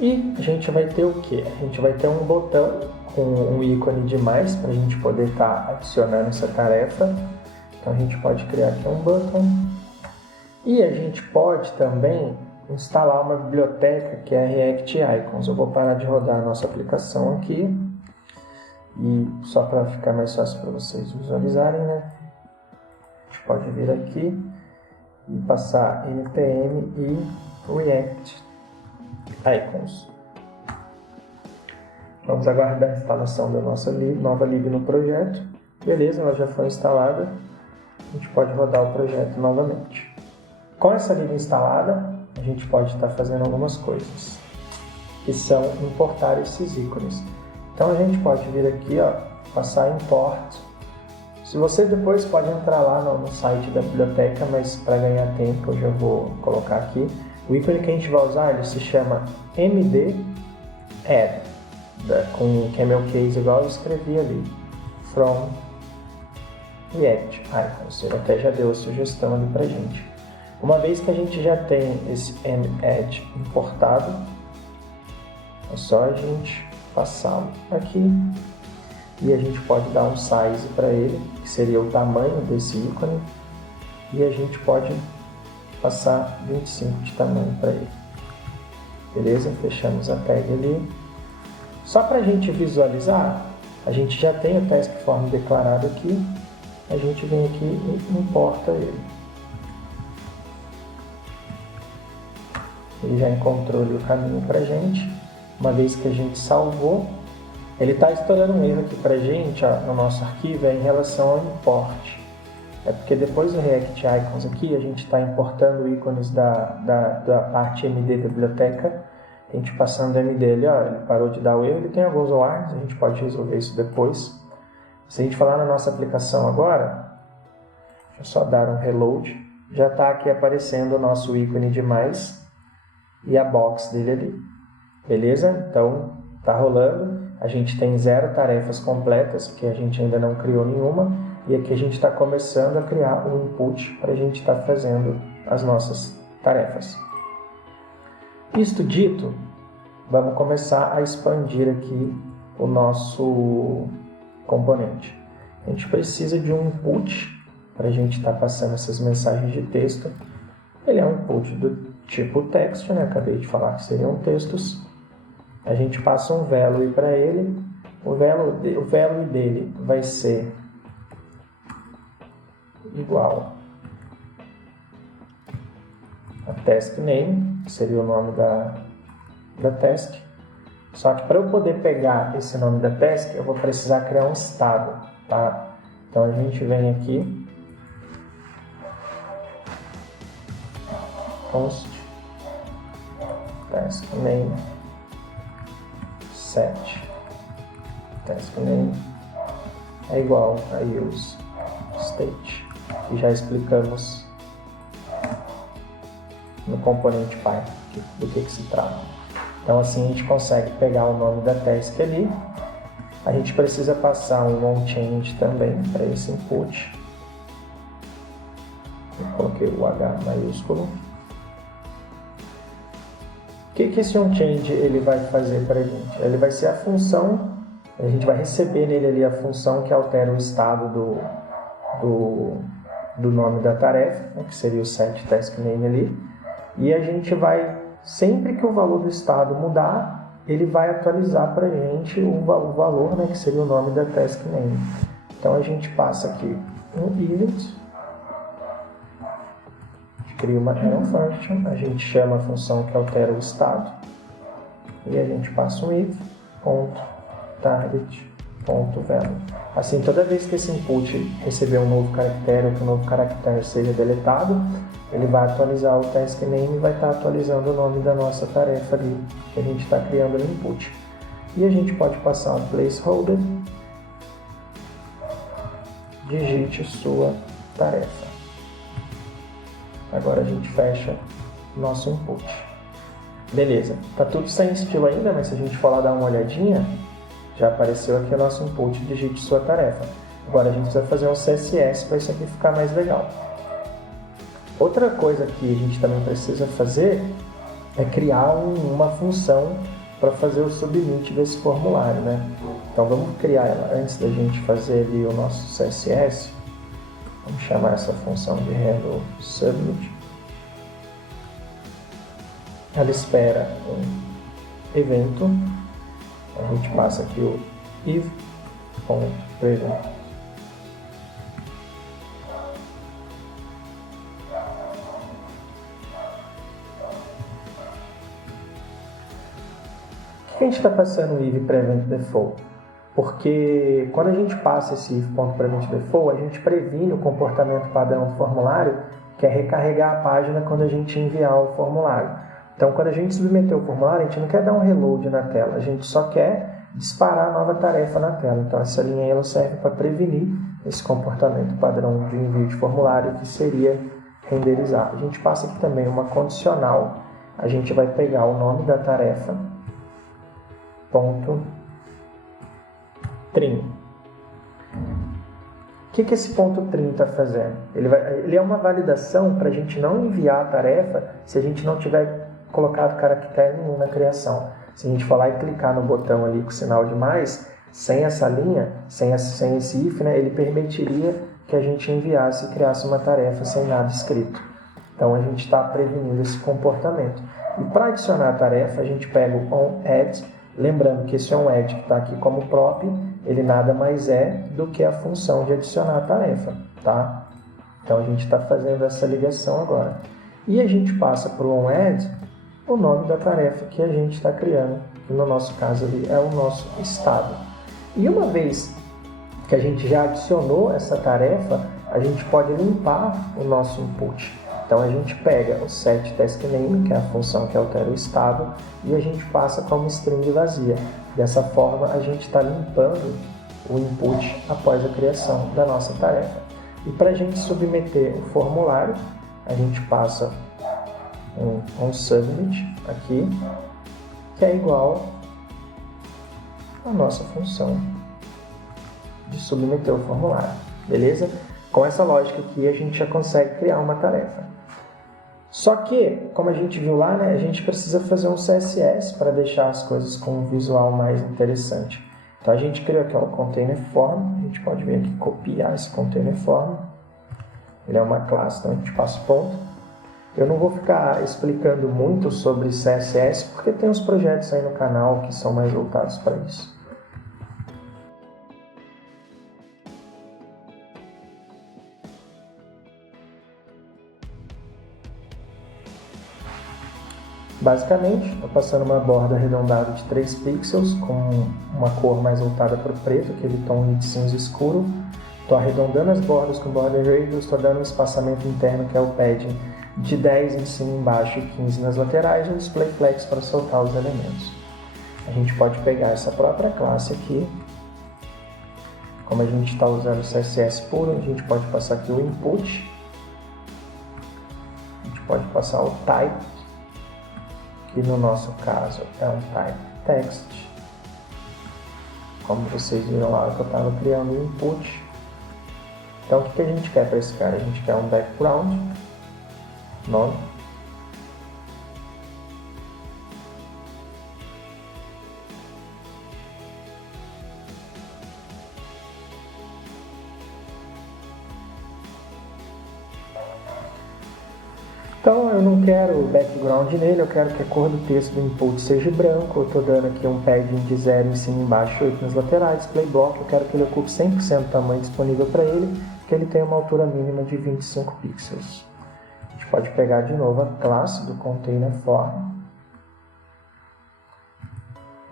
E a gente vai ter o que? A gente vai ter um botão com um ícone de mais para a gente poder estar adicionando essa tarefa. Então a gente pode criar aqui um button. E a gente pode também instalar uma biblioteca que é a React Icons. Eu vou parar de rodar a nossa aplicação aqui. E só para ficar mais fácil para vocês visualizarem, né? A gente pode vir aqui e passar npm e React Icons. Vamos aguardar a instalação da nossa nova lib no projeto. Beleza, ela já foi instalada. A gente pode rodar o projeto novamente. Com essa lib instalada, a gente pode estar fazendo algumas coisas, que são importar esses ícones. Então a gente pode vir aqui, ó, passar import. Se você depois pode entrar lá no site da biblioteca, mas para ganhar tempo eu já vou colocar aqui. O ícone que a gente vai usar, ele se chama md add, com camel case igual eu escrevi ali, from React Icons. Ele até já deu a sugestão ali pra gente. Uma vez que a gente já tem esse madd importado, é só a gente passá-lo aqui e a gente pode dar um size para ele, que seria o tamanho desse ícone, e a gente pode passar 25 de tamanho para ele. Beleza? Fechamos a tag ali. Só para a gente visualizar, a gente já tem o taskform declarado aqui, a gente vem aqui e importa ele. Ele já encontrou ali o caminho para a gente. Uma vez que a gente salvou, ele está estourando um erro aqui para a gente, ó, no nosso arquivo, em relação ao import. É porque depois do React Icons aqui, a gente está importando ícones da parte MD da biblioteca. A gente passando o MD ali, ó, ele parou de dar o erro, ele tem alguns warnings, a gente pode resolver isso depois. Se a gente falar na nossa aplicação agora, deixa eu só dar um reload, já está aqui aparecendo o nosso ícone de mais e a box dele ali. Beleza? Então, está rolando. A gente tem 0 tarefas completas, porque a gente ainda não criou nenhuma. E aqui a gente está começando a criar um input para a gente estar fazendo as nossas tarefas. Isto dito, vamos começar a expandir aqui o nosso componente. a gente precisa de um input para a gente estar passando essas mensagens de texto. Ele é um input do tipo text, né? Acabei de falar que seriam textos. A gente passa um value para ele. O value dele vai ser igual a task name, que seria o nome da task. Só que para eu poder pegar esse nome da task, eu vou precisar criar um estado, tá? Então a gente vem aqui, const task name set task name é igual a use state, que já explicamos no componente Python do que se trata. Então assim a gente consegue pegar o nome da task ali. A gente precisa passar um onChange também para esse input. Eu coloquei o H maiúsculo. O que esse onChange ele vai fazer para a gente? Ele vai ser a função, a gente vai receber nele ali a função que altera o estado do nome da tarefa, né, que seria o setTaskName ali. E a gente vai, sempre que o valor do estado mudar, ele vai atualizar para a gente o valor, né, que seria o nome da task name. Então a gente passa aqui um event, cria uma arrow function, a gente chama a função que altera o estado e a gente passa um if.target.value. Assim, toda vez que esse input receber um novo caractere ou que o novo caractere seja deletado, ele vai atualizar o task name e vai estar atualizando o nome da nossa tarefa ali que a gente está criando no input. E a gente pode passar um placeholder, digite sua tarefa. Agora a gente fecha o nosso input. Beleza, tá tudo sem estilo ainda, mas se a gente for lá dar uma olhadinha, já apareceu aqui o nosso input, digite sua tarefa. Agora a gente precisa fazer um CSS para isso aqui ficar mais legal. Outra coisa que a gente também precisa fazer é criar uma função para fazer o submit desse formulário, né? Então vamos criar ela antes da gente fazer ali o nosso CSS. Vamos chamar essa função de handle submit. Ela espera um evento. A gente passa aqui o if.prevent. Por que a gente está passando o if.prevent_default? Porque quando a gente passa esse if.prevent_default, a gente previne o comportamento padrão do formulário, que é recarregar a página quando a gente enviar o formulário. Então, quando a gente submeter o formulário, a gente não quer dar um reload na tela, a gente só quer disparar a nova tarefa na tela. Então, essa linha aí ela serve para prevenir esse comportamento padrão de envio de formulário, que seria renderizar. A gente passa aqui também uma condicional. A gente vai pegar o nome da tarefa, .trim. O que esse .trim está fazendo? Ele é uma validação para a gente não enviar a tarefa se a gente não tiver colocado caractere nenhum na criação. Se a gente for lá e clicar no botão ali com o sinal de mais, sem essa linha, sem esse if, né, ele permitiria que a gente enviasse e criasse uma tarefa sem nada escrito. Então a gente está prevenindo esse comportamento. E para adicionar a tarefa, a gente pega o onAdd. Lembrando que esse onAdd que está aqui como prop, ele nada mais é do que a função de adicionar a tarefa, tá? Então a gente está fazendo essa ligação agora. E a gente passa para o onAdd o nome da tarefa que a gente está criando, que no nosso caso ali é o nosso estado. E uma vez que a gente já adicionou essa tarefa, a gente pode limpar o nosso input. Então a gente pega o setTaskName, que é a função que altera o estado, e a gente passa como string vazia. Dessa forma a gente está limpando o input após a criação da nossa tarefa. E para a gente submeter o formulário, a gente passa um submit aqui, que é igual à nossa função de submeter o formulário. Beleza? Com essa lógica aqui a gente já consegue criar uma tarefa. Só que, como a gente viu lá, né, a gente precisa fazer um CSS para deixar as coisas com um visual mais interessante. Então a gente criou aqui o container form, a gente pode vir aqui copiar esse container form. Ele é uma classe, então a gente passa o ponto. Eu não vou ficar explicando muito sobre CSS, porque tem uns projetos aí no canal que são mais voltados para isso. Basicamente, estou passando uma borda arredondada de 3 pixels com uma cor mais voltada para o preto, aquele tom de cinza escuro. Estou arredondando as bordas com border radius, estou dando um espaçamento interno, que é o padding, de 10 em cima e embaixo e 15 nas laterais, e um display flex para soltar os elementos. A gente pode pegar essa própria classe aqui, como a gente está usando o CSS puro, a gente pode passar aqui o input, a gente pode passar o type, que no nosso caso é um type text, como vocês viram lá que eu estava criando o input. Então o que a gente quer para esse cara? A gente quer um background, nome, então eu não quero background nele, eu quero que a cor do texto do input seja branco. Eu estou dando aqui um padding de 0 em cima e embaixo, 8 nas laterais, display block, eu quero que ele ocupe 100% do tamanho disponível para ele, que ele tenha uma altura mínima de 25 pixels. A gente pode pegar de novo a classe do container form,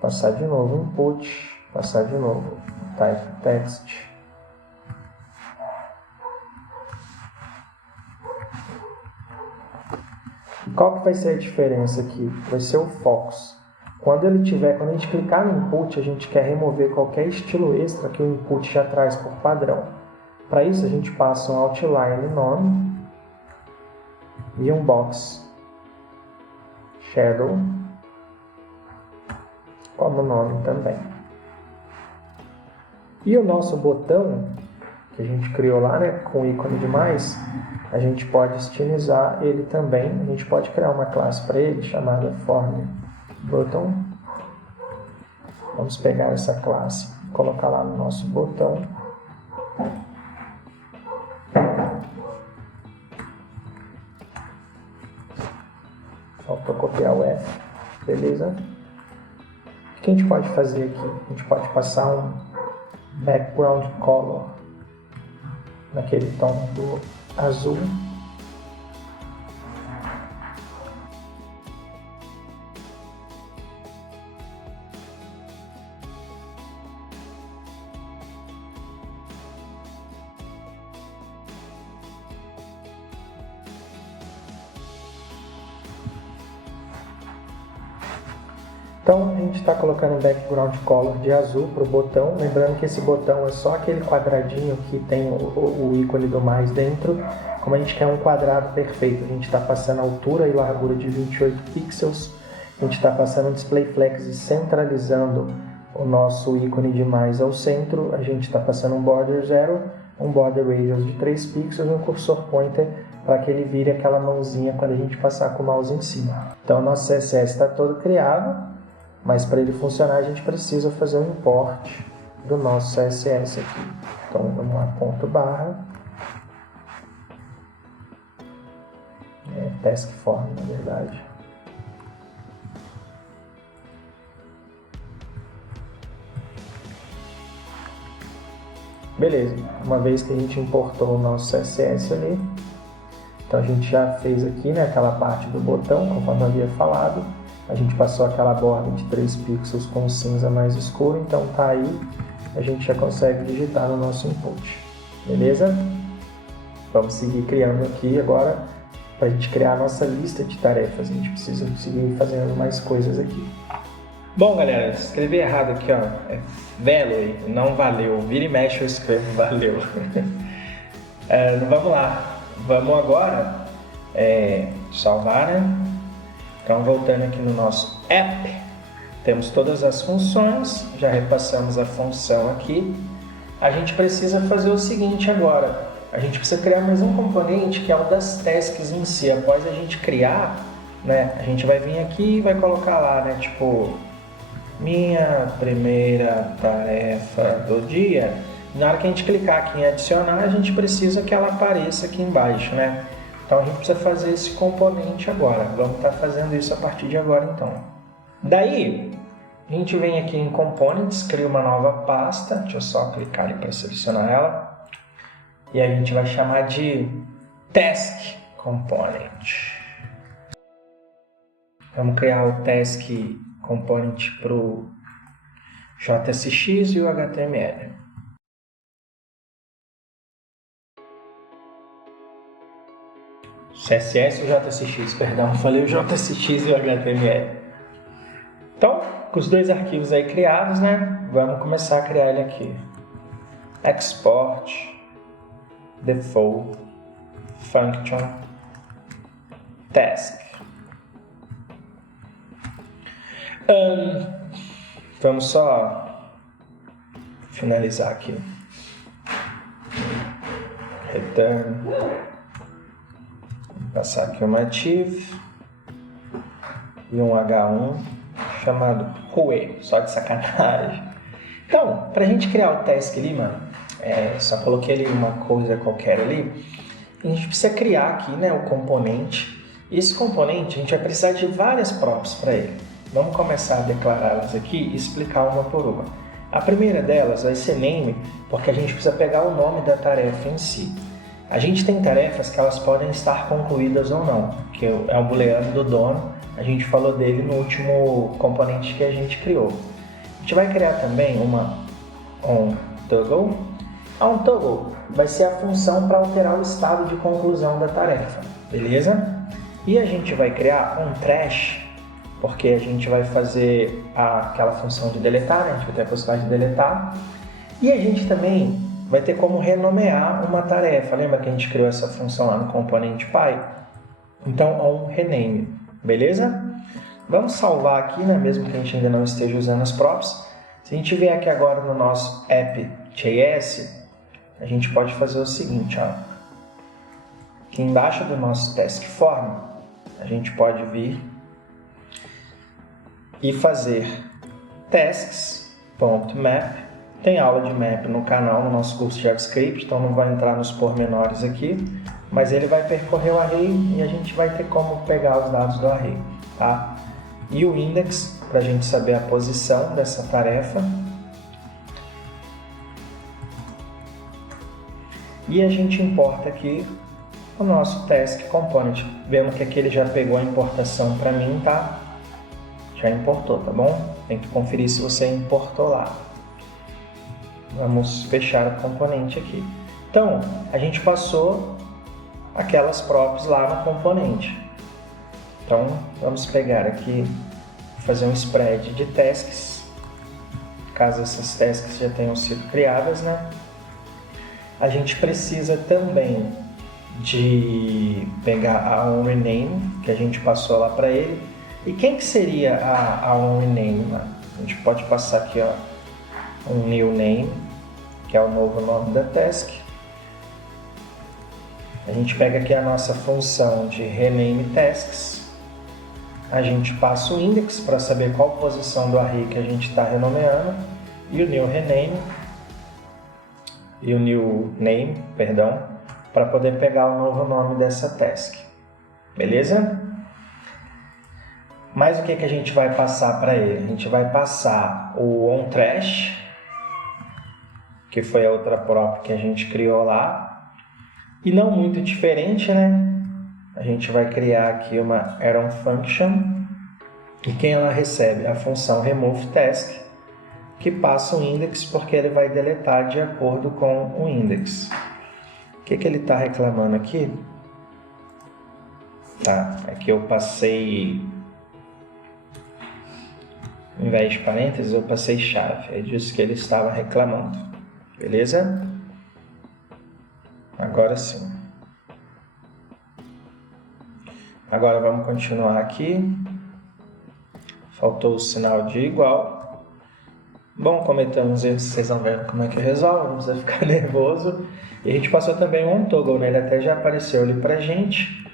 passar de novo o input, passar de novo o type text, qual que vai ser a diferença aqui? Vai ser o focus. Quando a gente clicar no input, a gente quer remover qualquer estilo extra que o input já traz por padrão. Para isso, a gente passa um outline nome e um box shadow como nome também. E o nosso botão, que a gente criou lá, né, com o ícone de mais, a gente pode estilizar ele também. A gente pode criar uma classe para ele chamada form button. Vamos pegar essa classe e colocar lá no nosso botão. Faltou copiar o F, beleza? O que a gente pode fazer aqui? A gente pode passar um background color naquele tom do azul. Então a gente está colocando um background color de azul para o botão, lembrando que esse botão é só aquele quadradinho que tem o ícone do mais dentro. Como a gente quer um quadrado perfeito, a gente está passando altura e largura de 28 pixels, a gente está passando um display flex e centralizando o nosso ícone de mais ao centro, a gente está passando um border 0, um border radius de 3 pixels e um cursor pointer para que ele vire aquela mãozinha quando a gente passar com o mouse em cima. Então o nosso CSS está todo criado. Mas para ele funcionar a gente precisa fazer um import do nosso CSS aqui. Então vamos lá, ponto barra, task form na verdade. Beleza, uma vez que a gente importou o nosso CSS ali, então a gente já fez aqui, né, aquela parte do botão, conforme eu havia falado. A gente passou aquela borda de 3 pixels com cinza mais escuro, então tá aí, a gente já consegue digitar no nosso input, beleza? Vamos seguir criando aqui agora, para a gente criar a nossa lista de tarefas, a gente precisa seguir fazendo mais coisas aqui. Bom galera, escrevi errado aqui, ó, é value, não valeu, vira e mexe eu escrevo valeu. Vamos lá, vamos agora salvar, né? Então, voltando aqui no nosso app, temos todas as funções, já repassamos a função aqui. A gente precisa fazer o seguinte agora, a gente precisa criar mais um componente que é o das tasks em si. Após a gente criar, né, a gente vai vir aqui e vai colocar lá, né, tipo, minha primeira tarefa do dia. Na hora que a gente clicar aqui em adicionar, a gente precisa que ela apareça aqui embaixo, né? Então a gente precisa fazer esse componente agora. Vamos estar fazendo isso a partir de agora então. Daí, a gente vem aqui em Components, cria uma nova pasta. Deixa eu só clicar ali para selecionar ela. E a gente vai chamar de Task Component. Vamos criar o Task Component para o JSX e o HTML. CSS e o JSX, perdão, falei o JSX e o HTML. Então, com os dois arquivos aí criados, né? Vamos começar a criar ele aqui. Export, default, function, task. Vamos só finalizar aqui. Return. Vou passar aqui uma ative e um H1 chamado Rue, só de sacanagem. Então, para a gente criar o task ali, mano, só coloquei ali uma coisa qualquer ali. A gente precisa criar aqui, né, o componente. E esse componente a gente vai precisar de várias props para ele. Vamos começar a declará-las aqui e explicar uma por uma. A primeira delas vai ser name, porque a gente precisa pegar o nome da tarefa em si. A gente tem tarefas que elas podem estar concluídas ou não, que é o booleano do dono. A gente falou dele no último componente que a gente criou. A gente vai criar também uma onToggle. A onToggle vai ser a função para alterar o estado de conclusão da tarefa, beleza? E a gente vai criar onTrash, porque a gente vai fazer aquela função de deletar, né? A gente vai ter a possibilidade de deletar. E a gente também vai ter como renomear uma tarefa. Lembra que a gente criou essa função lá no componente Py? Então, onRename, beleza? Vamos salvar aqui, né? Mesmo que a gente ainda não esteja usando as props. Se a gente vier aqui agora no nosso app.js, a gente pode fazer o seguinte, ó. Aqui embaixo do nosso task form, a gente pode vir e fazer tasks.map. Tem aula de map no canal, no nosso curso de JavaScript, então não vai entrar nos pormenores aqui, mas ele vai percorrer o array e a gente vai ter como pegar os dados do array, tá? E o index, para a gente saber a posição dessa tarefa. E a gente importa aqui o nosso task component. Vemos que aqui ele já pegou a importação para mim, tá? Já importou, tá bom? Tem que conferir se você importou lá. Vamos fechar o componente aqui. Então, a gente passou aquelas props lá no componente. Então, vamos pegar aqui, fazer um spread de tasks, caso essas tasks já tenham sido criadas, né? A gente precisa também de pegar a onRename, que a gente passou lá para ele. E quem que seria a onRename? A gente pode passar aqui, ó, um new name, que é o novo nome da task. A gente pega aqui a nossa função de rename tasks. A gente passa o index para saber qual posição do array que a gente está renomeando. E o new rename. E o new name, perdão, para poder pegar o novo nome dessa task. Beleza? Mas o que a gente vai passar para ele? A gente vai passar o onTrash, que foi a outra prop que a gente criou lá. E não muito diferente, né? A gente vai criar aqui uma Arrow Function. E quem ela recebe? A função removeTask, que passa o index porque ele vai deletar de acordo com o index. O que ele está reclamando aqui? Tá, é que eu passei, em vez de parênteses, eu passei chave. É disso que ele estava reclamando. Beleza? Agora sim. Agora vamos continuar aqui. Faltou o sinal de igual. Bom, cometemos erros, vocês vão ver como é que resolve, não precisa ficar nervoso. E a gente passou também um onToggle, né? Ele até já apareceu ali pra gente.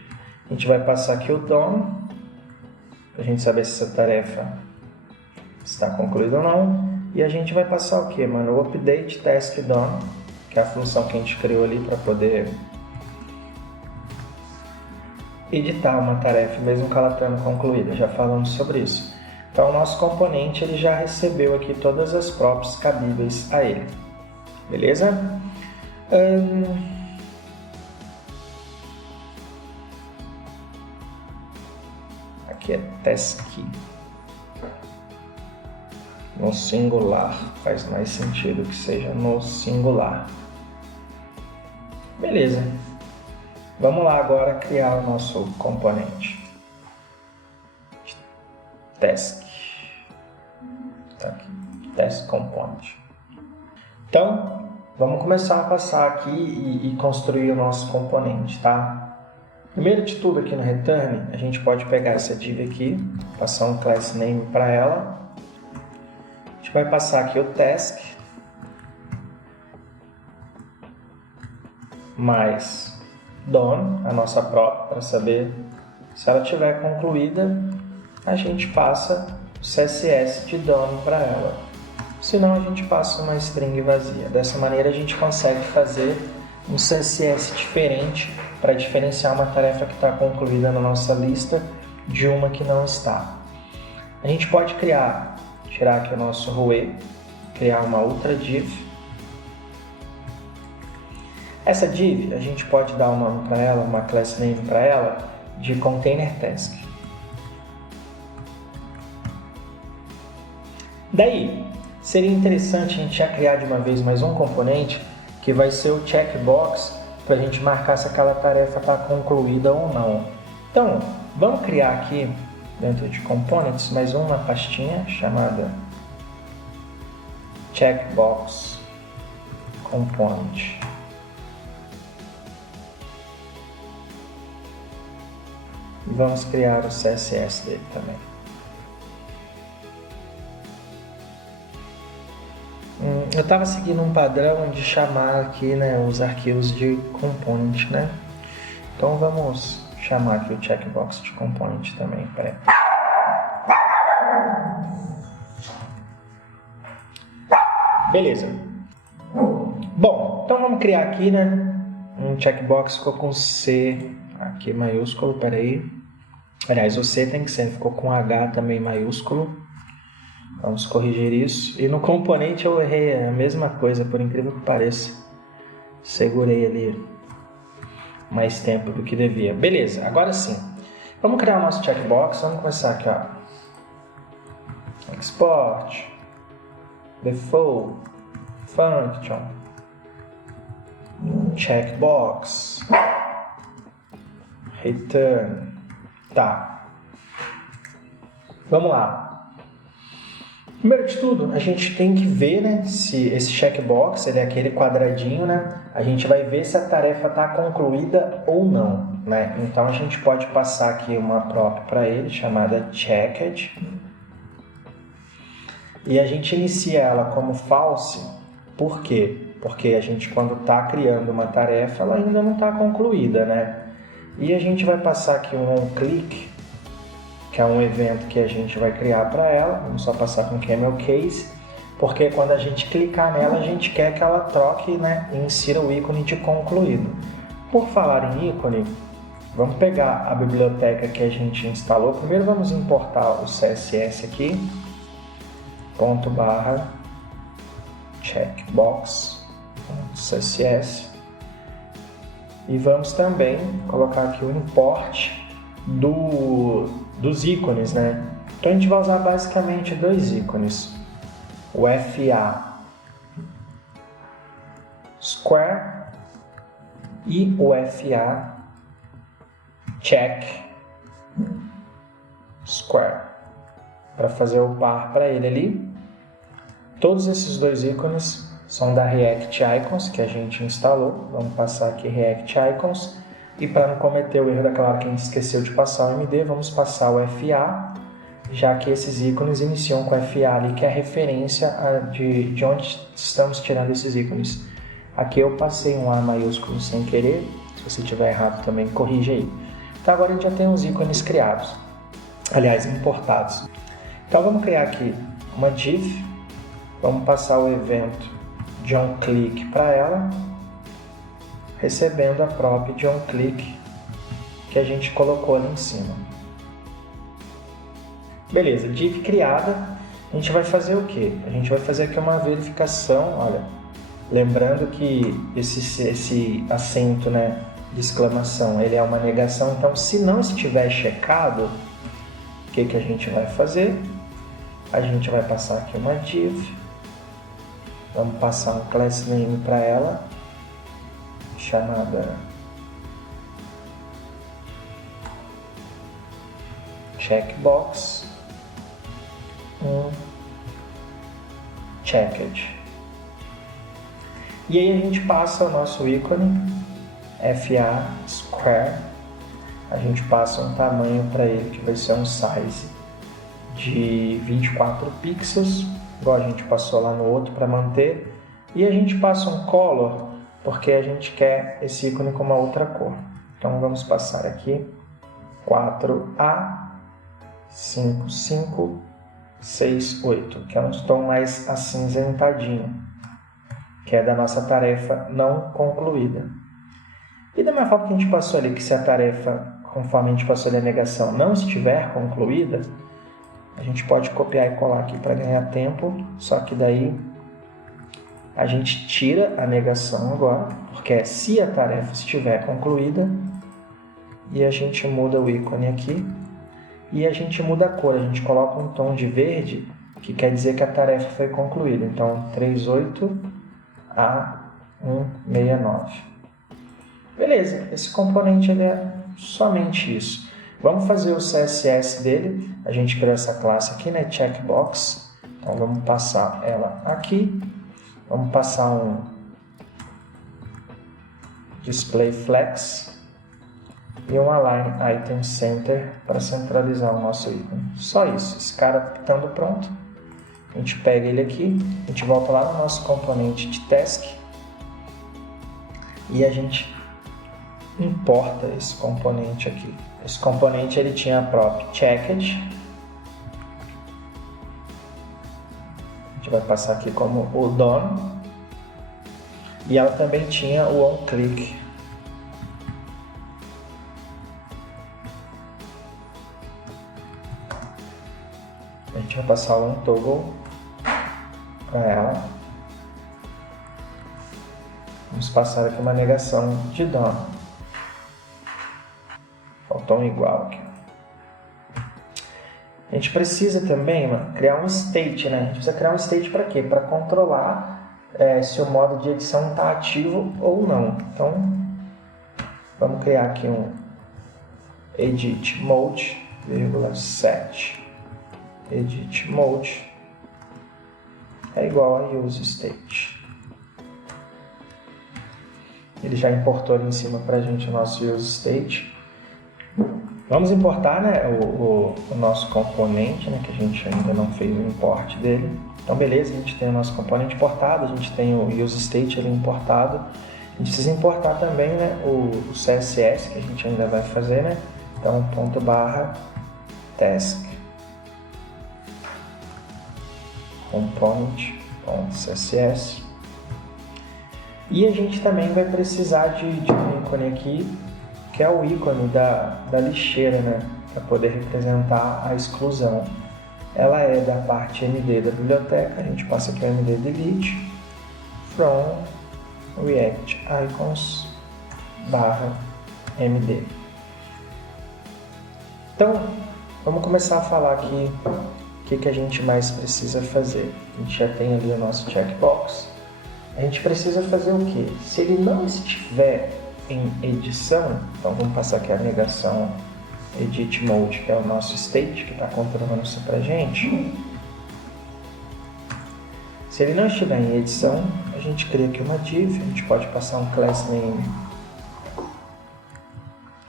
A gente vai passar aqui o dono, pra gente saber se essa tarefa está concluído ou não. E a gente vai passar o que, mano? O update task done, que é a função que a gente criou ali para poder editar uma tarefa mesmo que ela estando concluída. Já falamos sobre isso. Então o nosso componente ele já recebeu aqui todas as props cabíveis a ele. Beleza? Aqui é task. No singular. Faz mais sentido que seja no singular. Beleza. Vamos lá agora criar o nosso componente. Task. Tá aqui. Task component. Então, vamos começar a passar aqui e construir o nosso componente, tá? Primeiro de tudo aqui no return, a gente pode pegar essa div aqui, passar um class name para ela. A gente vai passar aqui o task mais done, a nossa prop, para saber se ela estiver concluída, a gente passa o CSS de done para ela. Senão a gente passa uma string vazia. Dessa maneira a gente consegue fazer um CSS diferente para diferenciar uma tarefa que está concluída na nossa lista de uma que não está. A gente pode tirar aqui o nosso row, criar uma outra div. Essa div a gente pode dar um nome para ela, uma class name para ela, de container task. Daí, seria interessante a gente já criar de uma vez mais um componente que vai ser o checkbox para a gente marcar se aquela tarefa está concluída ou não. Então, vamos criar aqui dentro de components mais uma pastinha chamada checkbox component. E vamos criar o CSS dele também. Eu estava seguindo um padrão de chamar aqui, né, os arquivos de component, né? Então vamos chamar aqui o checkbox de component também. Peraí. Beleza. Bom, então vamos criar aqui, né, um checkbox ficou com C aqui maiúsculo, peraí. Aliás, o C tem que ser, ficou com H também maiúsculo. Vamos corrigir isso. E no componente eu errei a mesma coisa, por incrível que pareça. Segurei ali mais tempo do que devia. Beleza, agora sim. Vamos criar o nosso checkbox. Vamos começar aqui, ó. Export. Default. Function. Checkbox. Return. Tá. Vamos lá. Primeiro de tudo, a gente tem que ver, né, se esse checkbox, ele é aquele quadradinho, né? A gente vai ver se a tarefa está concluída ou não, né? Então a gente pode passar aqui uma prop para ele chamada checked. E a gente inicia ela como false. Por quê? Porque a gente, quando está criando uma tarefa, ela ainda não está concluída, né? E a gente vai passar aqui um onClick, que é um evento que a gente vai criar para ela. Vamos só passar com camel case, porque quando a gente clicar nela, a gente quer que ela troque, né, e insira o ícone de concluído. Por falar em ícone, vamos pegar a biblioteca que a gente instalou. Primeiro vamos importar o CSS aqui, /checkbox CSS, e vamos também colocar aqui o import dos ícones, né? Então a gente vai usar basicamente dois ícones, o FA Square e o FA Check Square, para fazer o par para ele ali. Todos esses dois ícones são da React Icons que a gente instalou. Vamos passar aqui React Icons. E para não cometer o erro daquela hora que a gente esqueceu de passar o MD, vamos passar o FA, já que esses ícones iniciam com FA ali, que é a referência de onde estamos tirando esses ícones. Aqui eu passei um A maiúsculo sem querer, se você tiver errado também corrija aí. Então agora a gente já tem os ícones criados, aliás, importados. Então vamos criar aqui uma div, vamos passar o evento de onClick para ela, recebendo a prop de onClick que a gente colocou ali em cima. Beleza, div criada, a gente vai fazer o que? A gente vai fazer aqui uma verificação, olha, lembrando que esse acento, né, de exclamação, ele é uma negação, então se não estiver checado, o que a gente vai fazer? A gente vai passar aqui uma div, vamos passar um class name para ela, chamada checkbox checked. E aí a gente passa o nosso ícone FA square, a gente passa um tamanho para ele que vai ser um size de 24 pixels, igual a gente passou lá no outro para manter, e a gente passa um color porque a gente quer esse ícone com uma outra cor. Então vamos passar aqui 4A5568, que é um tom mais acinzentadinho, que é da nossa tarefa não concluída. E da mesma forma que a gente passou ali, que se a tarefa, conforme a gente passou ali a negação, não estiver concluída, a gente pode copiar e colar aqui para ganhar tempo, só que daí a gente tira a negação agora, porque é se a tarefa estiver concluída, e a gente muda o ícone aqui, e a gente muda a cor, a gente coloca um tom de verde, que quer dizer que a tarefa foi concluída. Então, 38A169. Beleza, esse componente ele é somente isso. Vamos fazer o CSS dele. A gente criou essa classe aqui, né? Checkbox. Então, vamos passar ela aqui. Vamos passar um display flex e um align item center para centralizar o nosso ícone. Só isso. Esse cara estando pronto, a gente pega ele aqui, a gente volta lá no nosso componente de task e a gente importa esse componente aqui. Esse componente ele tinha a prop checked. A gente vai passar aqui como o done. E ela também tinha o onClick. A gente vai passar o onToggle para ela. Vamos passar aqui uma negação de done. Faltou um igual aqui. A gente precisa também, criar um state, né? A gente precisa criar um state para quê? Para controlar se o modo de edição está ativo ou não. Então, vamos criar aqui um edit mode, set edit mode é igual a use state. Ele já importou ali em cima para a gente o nosso use state. Vamos importar, né, o nosso componente, né, que a gente ainda não fez o import dele. Então, beleza, a gente tem o nosso componente importado, a gente tem o use state ali importado. A gente precisa importar também, né, o CSS, que a gente ainda vai fazer, né? Então, /task component.css. E a gente também vai precisar de um ícone aqui, que é o ícone da lixeira, né? Para poder representar a exclusão. Ela é da parte MD da biblioteca, a gente passa aqui o MD delete from react icons /md. Então, vamos começar a falar aqui o que a gente mais precisa fazer. A gente já tem ali o nosso checkbox. A gente precisa fazer o quê? Se ele não estiver em edição, então vamos passar aqui a negação edit mode, que é o nosso state, que está controlando isso pra gente. Se ele não estiver em edição, a gente cria aqui uma div, a gente pode passar um class name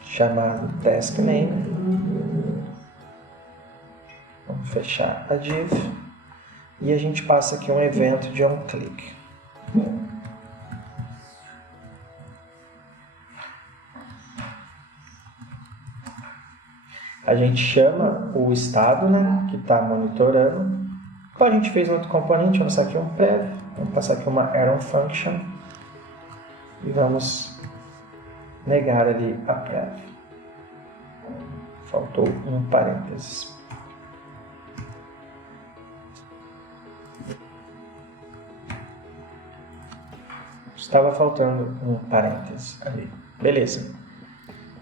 chamado task name. Vamos fechar a div e a gente passa aqui um evento de onClick. A gente chama o estado, né, que está monitorando, Bom, a gente fez um outro componente, vamos passar aqui um prev, vamos passar aqui uma arrow function e vamos negar ali a prev. Faltou um parênteses. Estava faltando um parênteses ali. Beleza.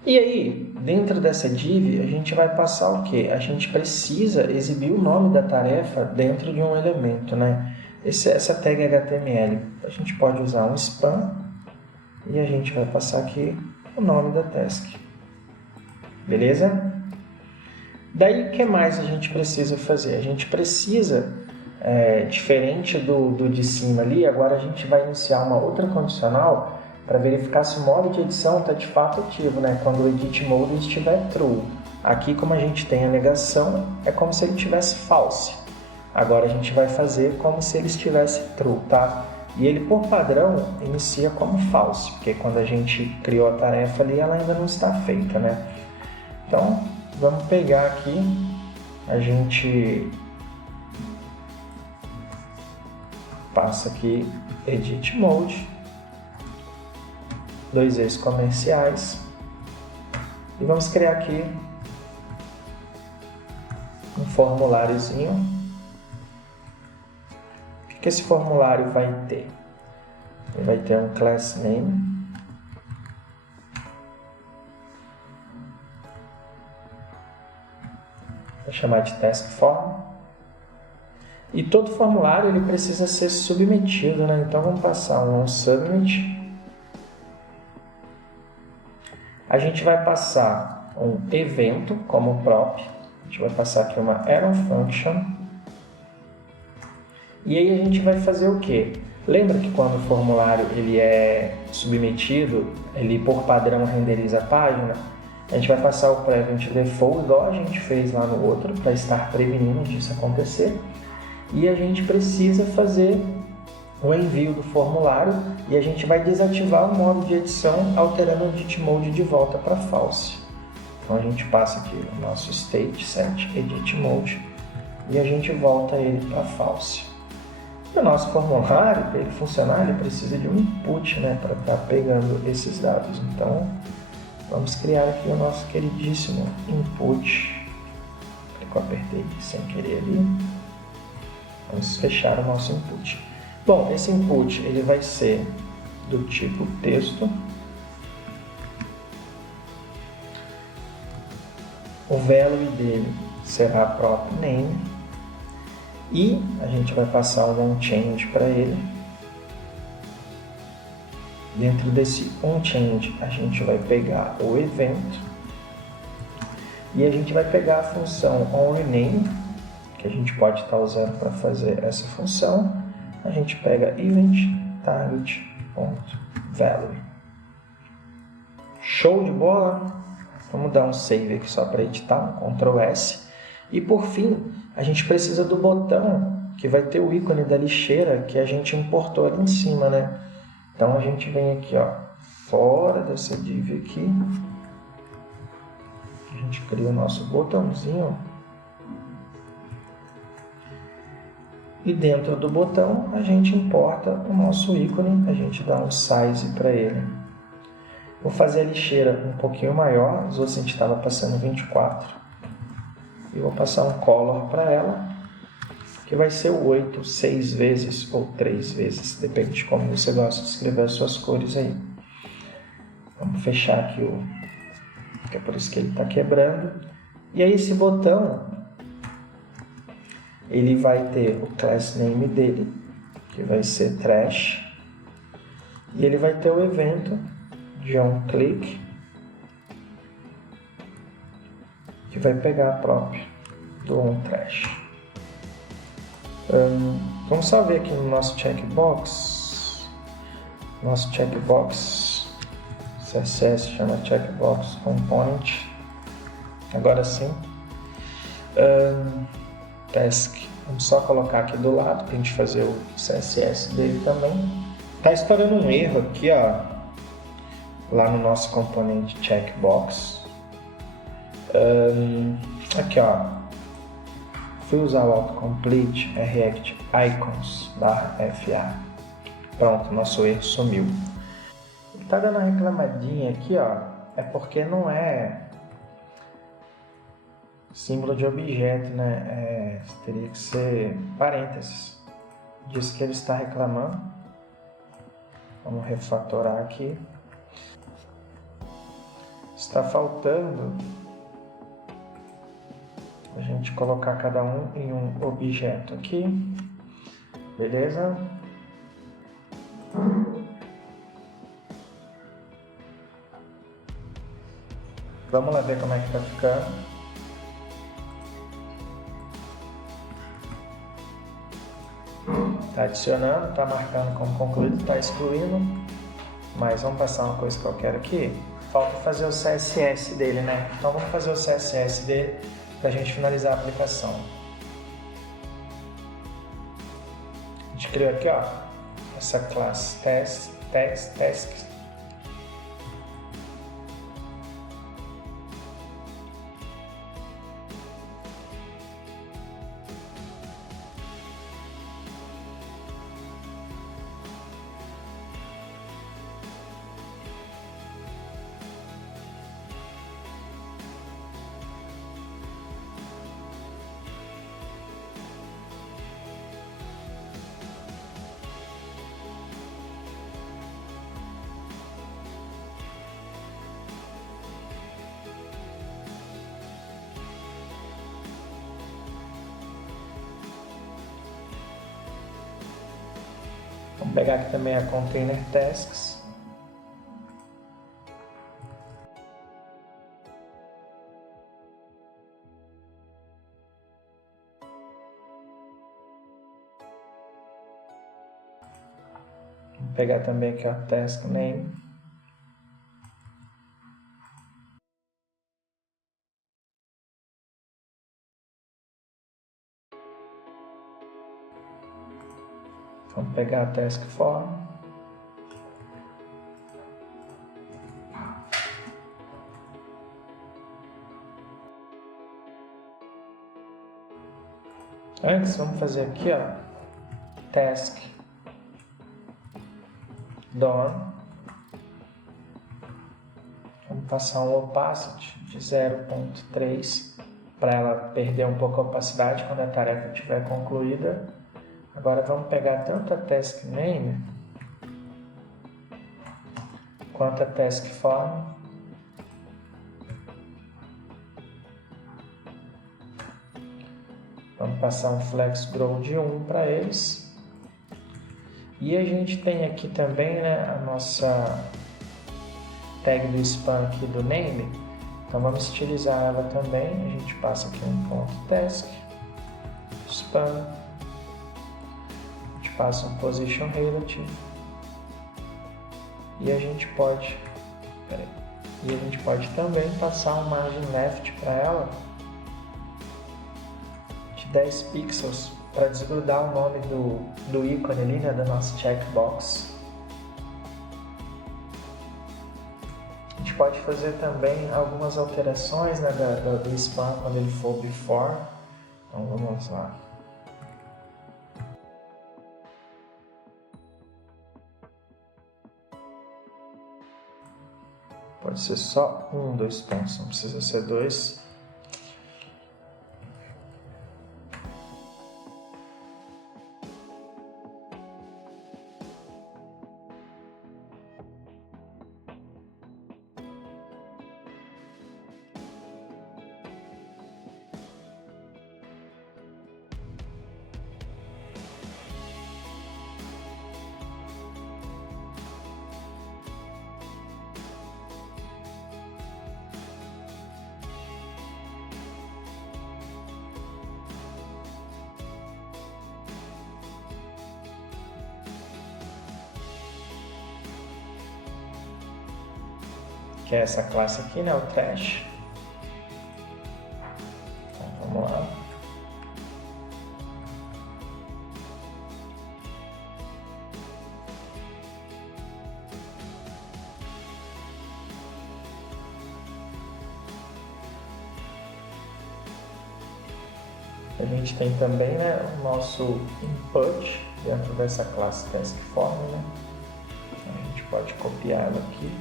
E aí, dentro dessa div, a gente vai passar o quê? A gente precisa exibir o nome da tarefa dentro de um elemento, né? Essa tag HTML. A gente pode usar um span e a gente vai passar aqui o nome da task. Beleza? Daí, o que mais a gente precisa fazer? A gente precisa, diferente do de cima ali, agora a gente vai iniciar uma outra condicional para verificar se o modo de edição está de fato ativo, né? Quando o edit mode estiver true. Aqui, como a gente tem a negação, é como se ele tivesse false. Agora a gente vai fazer como se ele estivesse true, tá? E ele, por padrão, inicia como false, porque quando a gente criou a tarefa ali, ela ainda não está feita, né? Então, vamos pegar aqui, a gente passa aqui edit mode, 2 E's comerciais, e vamos criar aqui um formuláriozinho. O que esse formulário vai ter? Ele vai ter um class name, vou chamar de task form, e todo formulário ele precisa ser submetido, né? Então vamos passar um submit. A gente vai passar um evento como prop, a gente vai passar aqui uma arrow function, e aí a gente vai fazer o quê? Lembra que quando o formulário ele é submetido, ele por padrão renderiza a página? A gente vai passar o prevent default igual a gente fez lá no outro, para estar prevenindo disso acontecer, e a gente precisa fazer o envio do formulário e a gente vai desativar o modo de edição alterando o edit mode de volta para false. Então a gente passa aqui o nosso state set edit mode e a gente volta ele para false. E o nosso formulário, para ele funcionar, ele precisa de um input, né, para estar pegando esses dados. Então vamos criar aqui o nosso queridíssimo input. Eu apertei sem querer ali. Vamos fechar o nosso input. Bom, esse input ele vai ser do tipo texto. O value dele será próprio name. E a gente vai passar um onChange para ele. Dentro desse onChange a gente vai pegar o evento. E a gente vai pegar a função onRename, que a gente pode estar usando para fazer essa função. A gente pega event target.value. Show de bola? Vamos dar um save aqui só para editar, um Ctrl S. E por fim, a gente precisa do botão que vai ter o ícone da lixeira que a gente importou ali em cima, né? Então a gente vem aqui, ó, fora dessa div aqui. A gente cria o nosso botãozinho. E dentro do botão a gente importa o nosso ícone, a gente dá um size para ele. Vou fazer a lixeira um pouquinho maior, a gente estava passando 24. E vou passar um color para ela, que vai ser o 8, 6 vezes ou 3 vezes, depende de como você gosta de escrever as suas cores aí. Vamos fechar aqui que é por isso que ele está quebrando. E aí esse botão, ele vai ter o class name dele, que vai ser trash, e ele vai ter o evento de onClick, que vai pegar a própria do onTrash. Vamos só ver aqui no nosso checkbox. Nosso checkbox CSS chama checkbox component. Agora sim. Task. Vamos só colocar aqui do lado para a gente fazer o CSS dele também. Tá estourando um erro aqui, ó, lá no nosso componente checkbox. Aqui, ó, Fui usar o autocomplete React Icons /FA. Pronto, nosso erro sumiu. Tá dando uma reclamadinha aqui, ó, é porque não é símbolo de objeto, né? Teria que ser parênteses. Diz que ele está reclamando. Vamos refatorar aqui. Está faltando a gente colocar cada um em um objeto aqui. Beleza? Vamos lá ver como é que tá ficando. Tá adicionando, tá marcando como concluído, tá excluindo. Mas vamos passar uma coisa que eu quero aqui. Falta fazer o CSS dele, né? Então vamos fazer o CSS dele para a gente finalizar a aplicação. A gente criou aqui, ó, essa classe tasks. Vamos pegar aqui também a container tasks. Vamos pegar também aqui a task name. Vamos pegar a task form. Antes, vamos fazer aqui, ó, task done. Vamos passar um opacity de 0.3 para ela perder um pouco a opacidade quando a tarefa estiver concluída. Agora vamos pegar tanto a task name quanto a task form. Vamos passar um flex grow de 1 para eles. E a gente tem aqui também, né, a nossa tag do span aqui do name. Então vamos estilizar ela também. A gente passa aqui um ponto task, span. Passa um position relative e a gente pode também passar um margin left para ela de 10 pixels para desgrudar o nome do ícone ali, né, da nossa checkbox. A gente pode fazer também algumas alterações, né, do span quando ele for before. Então vamos lá. Pode ser só dois pontos, não precisa ser dois. Que é essa classe aqui, né, o trash. Então, vamos lá. A gente tem também, né, o nosso input dentro dessa classe taskForm, né? A gente pode copiar ela aqui.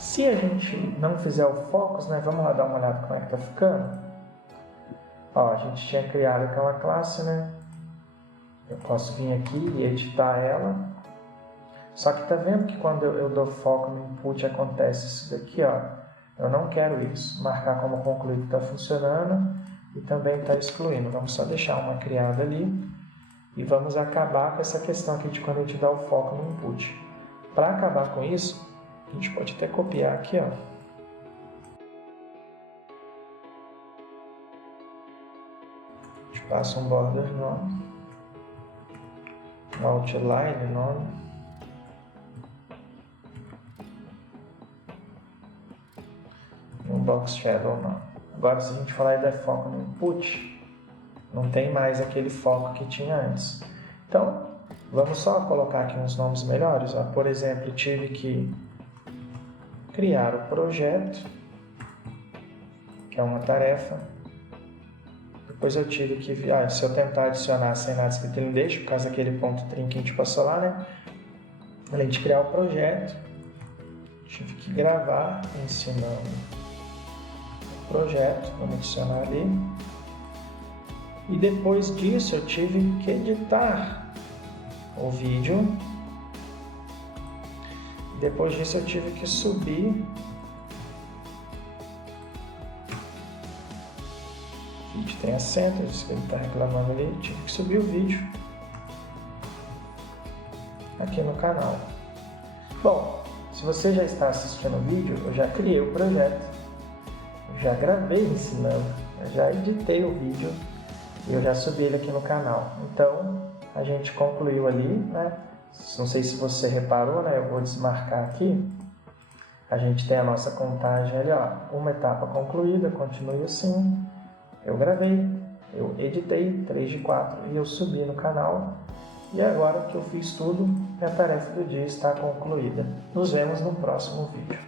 Se a gente não fizer o focus, né, vamos lá dar uma olhada como é que tá ficando. Ó, a gente tinha criado aquela classe, né? Eu posso vir aqui e editar ela. Só que tá vendo que quando eu dou foco no input acontece isso daqui, ó. Eu não quero isso. Marcar como concluído está funcionando e também está excluindo. Vamos só deixar uma criada ali e vamos acabar com essa questão aqui de quando a gente dá o foco no input. Para acabar com isso, a gente pode até copiar aqui, ó. A gente passa um border nome, um outline nome, e um box shadow nome. Agora, se a gente falar e der foco no input, não tem mais aquele foco que tinha antes. Então, vamos só colocar aqui uns nomes melhores. Ó. Por exemplo, tive que criar o projeto, que é uma tarefa. Depois eu tive que, se eu tentar adicionar sem nada escrito, ele não deixa, por causa daquele ponto trim que a gente passou lá, né? Além de criar o projeto, tive que gravar ensinando o projeto, vamos adicionar ali. E depois disso eu tive que editar o vídeo. Depois disso eu tive que subir o vídeo tem acento, isso que ele está reclamando ali, tive que subir o vídeo aqui no canal. Bom, se você já está assistindo o vídeo, eu já criei o projeto, eu já gravei ensinando, eu já editei o vídeo e eu já subi ele aqui no canal. Então a gente concluiu ali, né? Não sei se você reparou, né? Eu vou desmarcar aqui. A gente tem a nossa contagem ali, ó. Uma etapa concluída, continue assim. Eu gravei, eu editei 3 de 4 e eu subi no canal. E agora que eu fiz tudo, minha tarefa do dia está concluída. Nos vemos no próximo vídeo.